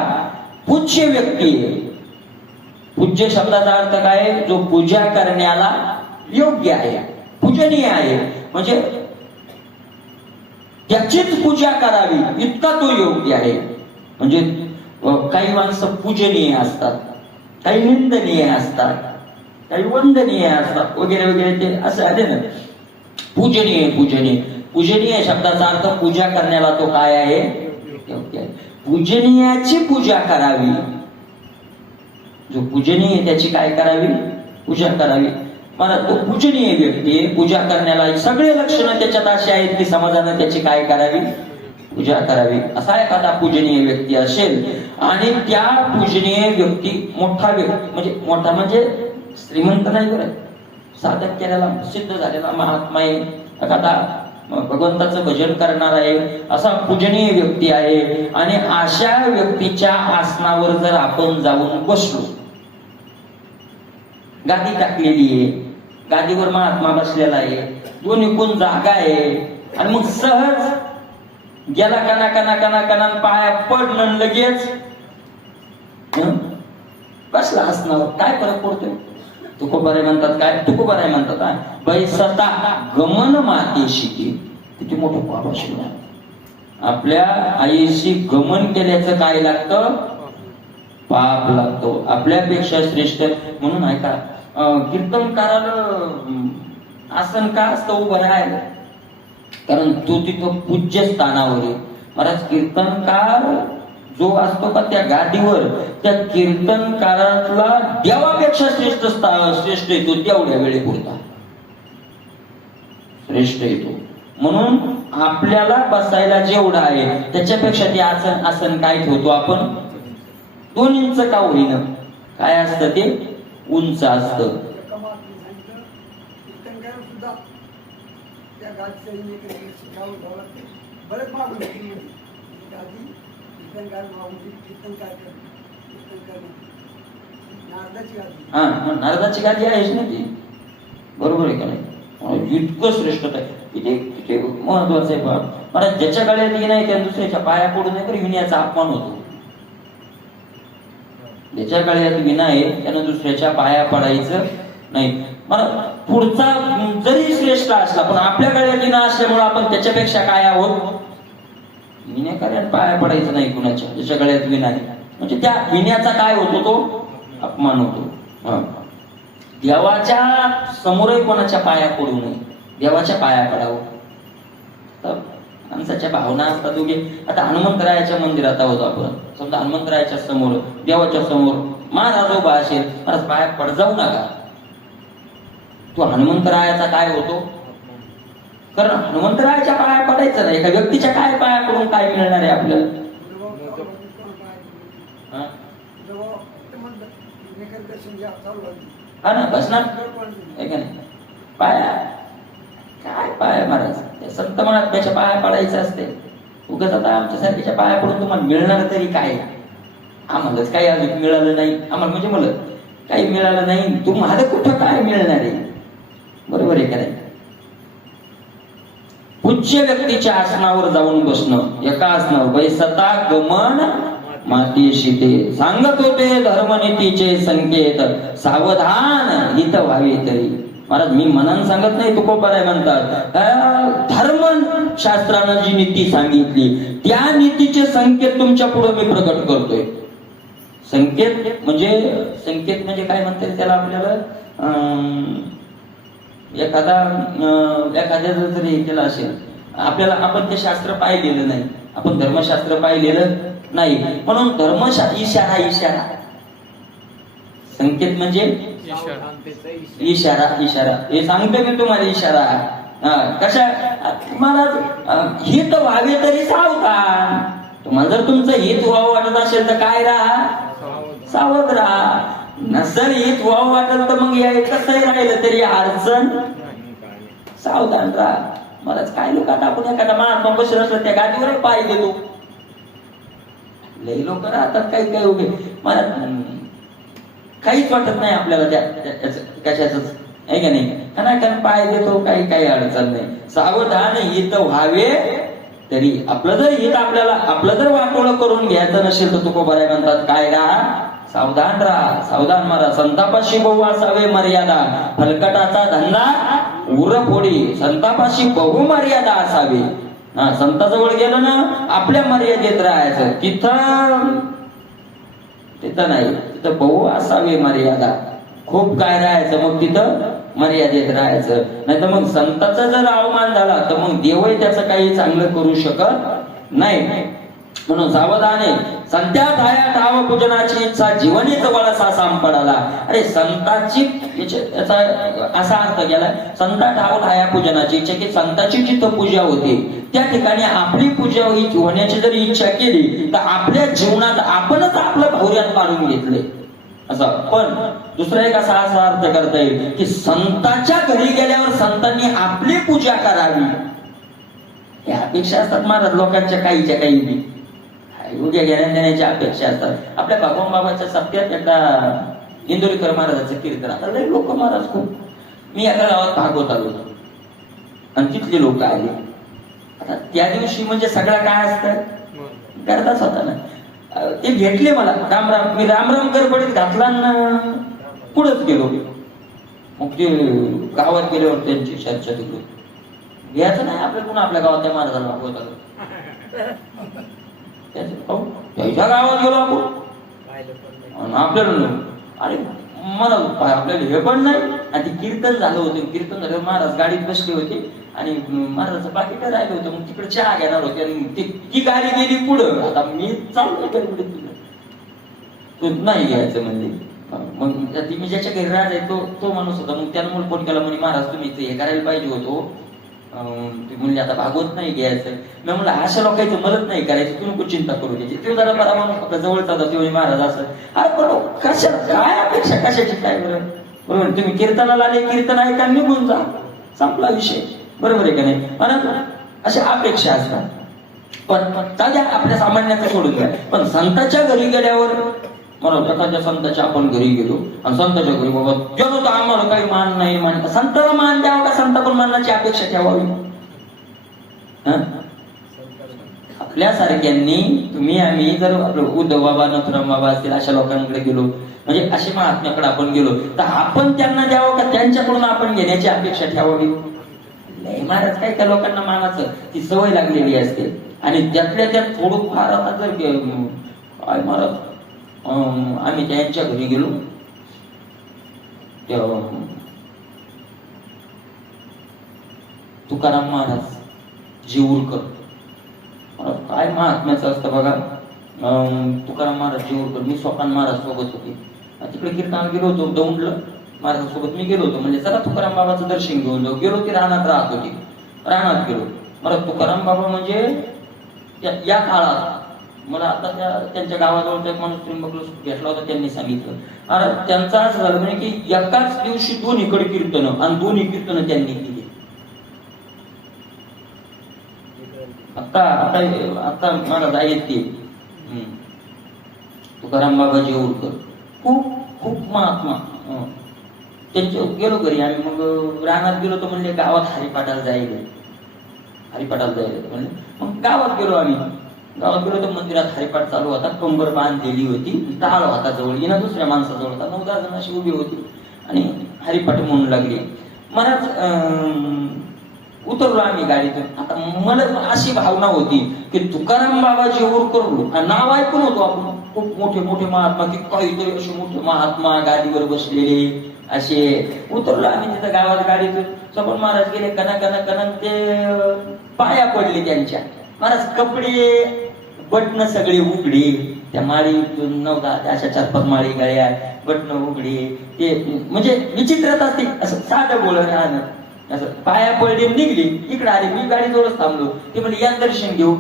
पूज्य व्यक्ती, पूज्य शब्दाचा अर्थ काय? जो पूजा करण्याला योग्य आहे, पूजनीय आहे, म्हणजे त्याचीच पूजा करावी इतका तो योग्य आहे. म्हणजे काही माणसं पूजनीय असतात, काही निंदनीय असतात, काही वंदनीय असतात, वगैरे वगैरे. ते असं आले ना. पूजनीय, पूजनीय, पूजनीय शब्दाचा अर्थ पूजा करण्याला तो काय आहे? योग्य आहे. पूजनीयाची पूजा करावी. जो पूजनीय त्याची काय करावी? पूजा करावी. मला तो पूजनीय व्यक्ती पूजा करण्याला सगळे लक्षणं त्याच्यात अशी आहेत की समाजानं त्याची काय करावी? पूजा करावी. असा एखादा पूजनीय व्यक्ती असेल आणि त्या पूजनीय व्यक्ती मोठा व्यक्ती, म्हणजे मोठा म्हणजे श्रीमंत नाही बरं, साधक केलेला सिद्ध झालेला महात्मा आहे, एखादा भगवंताचं भजन करणार आहे, असा पूजनीय व्यक्ती आहे. आणि अशा व्यक्तीच्या आसनावर जर आपण जाऊन बसलो, गादी टाकलेली आहे, गादीवर महात्मा बसलेला आहे, दोन्ही कोण जागा आहे, आणि मग सहज गेला कना कना कना कना पाया पडणं, लगेच बसला आसनावर, काय फरक पडतोय? तुकोबाराय म्हणतात काय? तुकोबाराय म्हणतात बैसता गमन मातेशी. किती मोठं पाप असेल. आपल्या आईशी गमन केल्याचं काय लागतं? पाप लागतो. आपल्यापेक्षा श्रेष्ठ म्हणून ऐका, कीर्तनकाराला आसन का असतं उभं राहायला? कारण तो तिथं पूज्य स्थानावर आहे. महाराज कीर्तनकार जो असतो का त्या गादीवर, त्या कीर्तनकारातला देवापेक्षा श्रेष्ठ येतो. तेवढ्या वेळेपुरता श्रेष्ठ येतो. म्हणून आपल्याला बसायला जेवढं आहे त्याच्यापेक्षा ते आसन काय ठेवतो आपण? 2 इंच का होईना, काय असतं ते? उंच असतं. नारदाची गादी आहेच ना ती. बरोबर आहे का नाही? इतकं श्रेष्ठता आहे. किती किती महत्वाचं आहे बाब. मला ज्याच्या गळ्यात विणा आहे त्या दुसऱ्याच्या पाया पडू नये तरी विण्याचा अपमान होतो. ज्याच्या गळ्यात विणा आहे त्यानं दुसऱ्याच्या पाया पडायचं नाही. मला पुढचा जरी श्रेष्ठ असला पण आपल्या गळ्यात विणा असल्यामुळे आपण त्याच्यापेक्षा काय आहोत, विण्याकार्यात पाया पडायचं नाही कुणाच्या. ज्याच्या गळ्यात विणा आहे म्हणजे त्या विण्याचा काय होतो, तो अपमान होतो. देवाच्या समोरही कोणाच्या पाया पडू नये, देवाच्या पाया पडावं. तर माणसाच्या भावना असतात दोघे. आता हनुमंतरायाच्या मंदिरात आहोत आपण, समजा हनुमंतरायाच्या समोर, देवाच्या समोर महाराज उभा असेल, महाराज पाया पड जाऊ नका. तो हनुमंतरायाचा काय होतो, कारण हनुमंतरायाच्या पाया पडायचं नाही. एका व्यक्तीच्या काय पाया पडून काय मिळणार आहे आपल्याला. हा ना, बस ना, पाया काय पाया महाराज संत महात्म्याच्या पाया पडायचं असते. उगाच आता आमच्यासारख्याच्या पाया पडून तुम्हाला मिळणार तरी काय. आम्हालाच काही अजून मिळालं नाही, आम्हाला म्हणजे मला काही मिळालं नाही, तुम्हाला कुठं काय मिळणार आहे. बरोबर आहे का नाही. पूज्य व्यक्तीच्या आसनावर जाऊन बसणं, एका आसनावर बैसता गमन मातीशी ते सांगत होते धर्मनीतीचे संकेत, सावधान हित व्हावे तरी. महाराज मी मनान सांगत नाही, तुकोबाराय म्हणतात धर्म शास्त्रानं जी नीती सांगितली त्या नीतीचे संकेत तुमच्या पुढे मी प्रकट करतोय. संकेत म्हणजे काय म्हणतात त्याला आपल्याला. एखाद्याचं जरी हे केलं असेल आपल्याला, आपण ते शास्त्र पाहिलेलं नाही, आपण धर्मशास्त्र पाहिलेलं नाही, म्हणून इशारा संकेत म्हणजे इशारा. हे सांगतो मी तुम्हाला इशारा. कशा महाराज हित व्हावे तरी सावधान. तुम्हाला जर तुमचं हित व्हावं वाटत असेल तर काय राहा, सावध राहा. नसर हित व्हावं वाटत तर मग या कसंही राहिलं तरी अडचण, सावधान राहा. महाराज काय लोक आता आपण एखादा महात्मा बसला असला त्या गादीवर पाय देतो. लई लोक राहतात काही काही उभे. मला काहीच वाटत नाही आपल्याला कशाच आहे का नाही. कारण पाय देतो, काही काही अडचण नाही. सावधान हित व्हावे तरी. आपलं जर हित आपलं जर वाटोळं करून घ्यायचं नसेल तर तुकोबाराय म्हणतात काय राहा, सावधान राहा. सावधान मारा. संतापाशी बहु असावे मर्यादा, फलकटाचा धंदा उरफोडी. संतापाशी बहु मर्यादा असावी. संताजवळ गेलं ना आपल्या मर्यादेत राहायचं. तिथं नाही, तिथं बहु असावी मर्यादा. खूप काय राहायचं, मग तिथं मर्यादेत राहायचं. नाही तर मग संताचा जर अवमान झाला तर मग देवही त्याचं काही चांगलं करू शकत नाही. म्हणून सावधाने संत्या धाया ठाव पूजनाची इच्छा जीवनी जवळचा साम पडाला. अरे संताची याचा असा अर्थ केला, संता ठाव धाया पूजनाची इच्छा, की संताची जिथं पूजा होते त्या ठिकाणी आपली पूजा होण्याची जर इच्छा केली तर आपल्या जीवनात आपणच आपलं भौर्यात पाडून घेतले असं. पण दुसरा एक असा अर्थ करता येईल की संताच्या घरी गेल्यावर संतांनी आपली पूजा करावी. या अपेक्षा असतात महाराज लोकांच्या काहीच्या काही उद्या घेण्या देण्याच्या अपेक्षा असतात. आपल्या भगवान बाबाच्या सप्त्यात एकदा इंदोरीकर महाराजाचं कीर्तन. आता लई लोक महाराज खूप. मी एका गावात भागवत आलो आणि तिथले लोक आले. आता त्या दिवशी म्हणजे सगळा काय असतं करताच होता ना. ते भेटले मला, रामराम. मी रामराम गडबडीत घातला ना पुढंच गेलो. मग ते गावात गेल्यावर त्यांची चर्चा दिली. घ्यायचं नाही आपल्या कोण आपल्या गावात त्या महाराजाला भागवत आलो. त्याच्या गावात गेलो आपण आपल्याला. अरे मला आपल्याला हे पण नाही. आणि ते कीर्तन झालं होतं. कीर्तन झालं, महाराज गाडीत बसले होते आणि महाराजाचं पाकिट राहिलं होतं. मग तिकडे चहा घेणार होते आणि ती गाडी गेली पुढं. आता मी चाललो तिकडे, तो नाही घ्यायचं म्हणजे. मग मी ज्याच्या घरी राज आहे तो माणूस होता. मग त्यानं मला फोन केला, म्हणे महाराज तुम्ही हे करायला पाहिजे होतो. म्हणजे आता भागवत नाही घ्यायचं. मी म्हणलं अशा लोकांची मदत नाही करायची, तुम्ही नको चिंता करू द्यायची. ते जरा बरा माणूस आपल्या जवळचा होता, ते महाराज असं. अरे पण कशा काय अपेक्षा कशाची काय बरं. बरोबर, तुम्ही कीर्तनाला आले, कीर्तन ऐका निघून जा, संपला विषय. बरोबर आहे का नाही. परंतु अशा अपेक्षा असतात. पण सध्या आपल्या सामान्याचं सोडून द्या. पण संतांच्या घरी गेल्यावर म्हणून एखाद्या संताच्या आपण घरी गेलो आणि संताच्या घरी बाबा गेलो तर आम्हाला काही मान नाही, मान संताला मान द्यावा का संताकडून मानाची अपेक्षा ठेवावी? आपल्यासारख्यांनी तुम्ही आम्ही जर उद्धव बाबा नथुराम बाबा असतील अशा लोकांकडे गेलो, म्हणजे असे महात्म्याकडे आपण गेलो तर आपण त्यांना द्यावं का त्यांच्याकडून आपण घेण्याची अपेक्षा ठेवावी? नाही महाराज, काय त्या लोकांना मानाचं ती सवय लागलेली असते. आणि त्यातल्या त्यात थोडं फार आता जर काय महाराज आम्ही त्यांच्या घरी गेलो तुकाराम महाराज जेऊरकर, काय महात्म्याचं असतं बघा. तुकाराम महाराज जेऊरकर, मी सोपान महाराज सोबत होते तिकडे कीर्तनाला गेलो होतो, दौंडला महाराजांसोबत मी गेलो होतो. म्हणजे चला तुकाराम बाबाचं दर्शन घेऊन जाऊ. गेलो ती रानात राहत होती, रानात गेलो. मला तुकाराम बाबा म्हणजे या काळात मला आता त्यांच्या गावाजवळचा एक माणूस त्र्यंबक भेटला होता, त्यांनी सांगितलं अरे त्यांचं असं झालं म्हणजे की एकाच दिवशी दोन्हीकडे कीर्तन आणि दोन्ही कीर्तन त्यांनी केली. आता आता आता मला आहेत ते तुकाराम बाबा जेऊरकर, खूप खूप महात्मा. त्यांच्या गेलो घरी आम्ही, मग रानात गेलो तर म्हणले गावात हरिपाठाला जायला, हरिपाठाला जायला म्हणले. मग गावात गेलो आम्ही, गावात गेलो तर मंदिरात हरिपाठ चालू होता, कंबर बांधलेली होती, टाळ होता जवळ, येणं दुसऱ्या माणसाजवळ होता, 9-10 जण अशी उभी होती आणि हरिपाठ म्हणू लागली. महाराज उतरलो आम्ही गाडीतून. आता मला अशी भावना होती की तुकाराम बाबा जेऊरकर नाव ऐकून होतो आपण, खूप मोठे मोठे महात्मा, की काहीतरी असे मोठे महात्मा गाडीवर बसलेले असे. उतरलो आम्ही तिथं गावात गाडीतून, सगळे महाराज गेले कना कना कना, ते पाया पडले त्यांच्या. महाराज कपडे बटन सगळे उघडे, त्या माळीतून 9-10 अशा 4-5 माळी गळ्या, बटन उघडे, ते म्हणजे विचित्रच असते. असं साधं बोल राहणं, असं पाया पडले निघले. इकडे आले, मी गाडी जवळच थांबलो. ते म्हणजे या दर्शन घेऊ.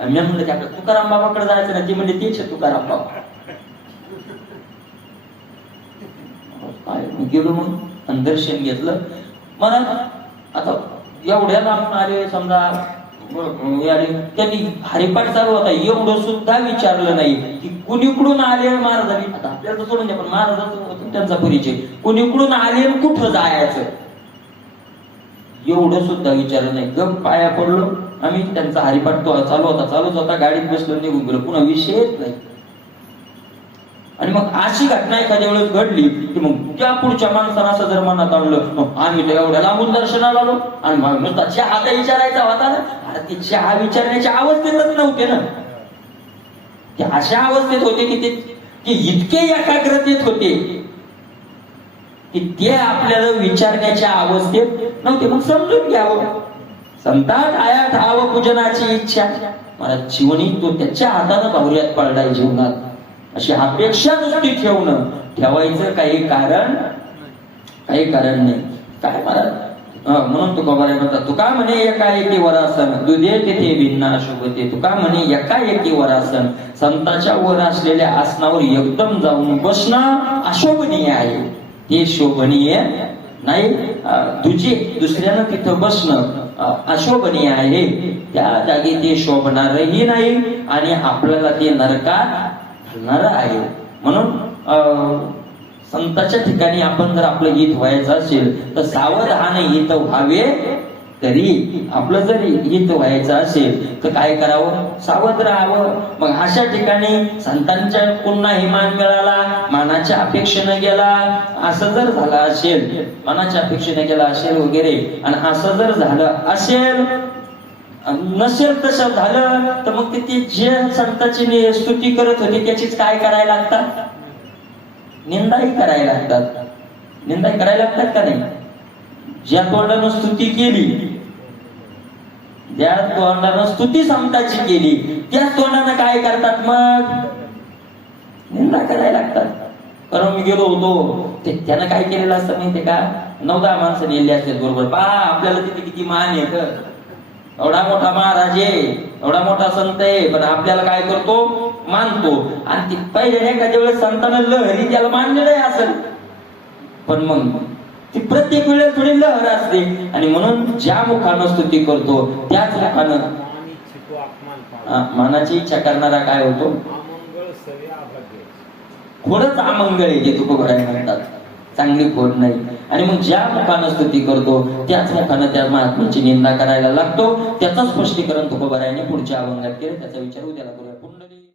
मी म्हणलं त्याकडे तुकाराम बाबाकडे जायचं ना, ते म्हणजे तेच तुकाराम बाबा. गेलो मग आणि दर्शन घेतलं. मला आता एवढ्या लांबून आले समजा, त्यांनी हरिपाठ चालू होता, एवढं सुद्धा विचारलं नाही की कुणीकडून आले महाराजांनी. आता आपल्याला सोडून द्या, पण महाराजांचा त्यांचा परिचय, कुणीकडून आले कुठं जायचं एवढं सुद्धा विचारलं नाही. गप पाया पडलो आम्ही. त्यांचा हरिपाठ चालूच होता, गाडीत बसलो, निघून गेलो, पुन्हा विषयच नाही. आणि मग अशी घटना एखाद्या वेळेस घडली की मग त्या पुढच्या माणसानं असं जर मनात आणलं, मग आम्ही तर एवढ्या लांबून दर्शनाला आलो आणि नुसता चहा आता विचारायचा होता ना, अरे ते चहा विचारण्याच्या अवस्थेतच नव्हते ना, ते अशा अवस्थेत होते की ते इतके एकाग्रतेत होते की ते आपल्याला विचारण्याच्या अवस्थेत नव्हते. मग समजून घ्यावं, संतात आया ठाव पूजनाची इच्छा. मला जीवनी तो त्याच्या हातानं बाहुल्यात पडलाय जीवनात, अशी अपेक्षा नुसती ठेवायचं काही कारण नाही. काय मला म्हणून तुका बरे म्हणतात, तुका म्हणे एकाएकी वरासन दुधे तिथे भिन्ना शोभते. तुका म्हणे एकाएकी वरासन, संताच्या वर असलेल्या आसनावर एकदम जाऊन बसणं अशोभनीय आहे, ते शोभनीय नाही. दुसऱ्यानं तिथं बसणं अशोभनीय आहे, त्या जागी ते शोभणारही नाही आणि आपल्याला ते नरकात घालणार आहे. म्हणून संताच्या ठिकाणी आपण जर आपलं हित व्हायचं असेल तर सावधान हित व्हावे. तरी आपलं जर हित व्हायचं असेल तर काय करावं, सावध राहावं. मग अशा ठिकाणी संतांच्या पुन्हा मान मिळाला, मानाच्या अपेक्षेनं गेला, असं जर झालं असेल, मानाच्या अपेक्षेनं गेला असेल वगैरे, आणि असं जर झालं असेल, नसेल तसं झालं तर मग ते जे संतांची स्तुती करत होते त्याचीच काय करायला लागतात, निंदाही करायला लागतात. निंदा करायला लागतात का नाही? ज्या तोंडानं स्तुती केली, ज्या तोंडानं स्तुती संतांची केली, त्याच तोंडानं काय करतात, मग निंदा करायला लागतात. कारण मी गेलो होतो, त्यानं काय केलेलं असतं माहितीये का, 9-10 माणसं नेली असतात बरोबर. पहा आपल्याला तिथे किती मान आहे, एवढा मोठा महाराज आहे, एवढा मोठा संत आहे, पण आपल्याला काय करतो, मानतो. आणि ती पहिले एखाद्या वेळेस संतांना लहरी त्याला मानलेलं असेल, पण मग ती प्रत्येक वेळेस थोडी लहर असते. आणि म्हणून ज्या मुखानं स्तुती करतो त्याच मुखानं मानाची इच्छा करणारा काय होतो, खोडच अमंगळ आहे जे तुकोबाराय म्हणतात, चांगली खोड नाही. आणि मग ज्या मुखानं स्तुती करतो त्याच मुखानं त्या महात्म्याची निंदा करायला लागतो. त्याचं स्पष्टीकरण तुकोबारायाने पुढच्या अभंगात केलं. त्याचा विचार उद्याला करू.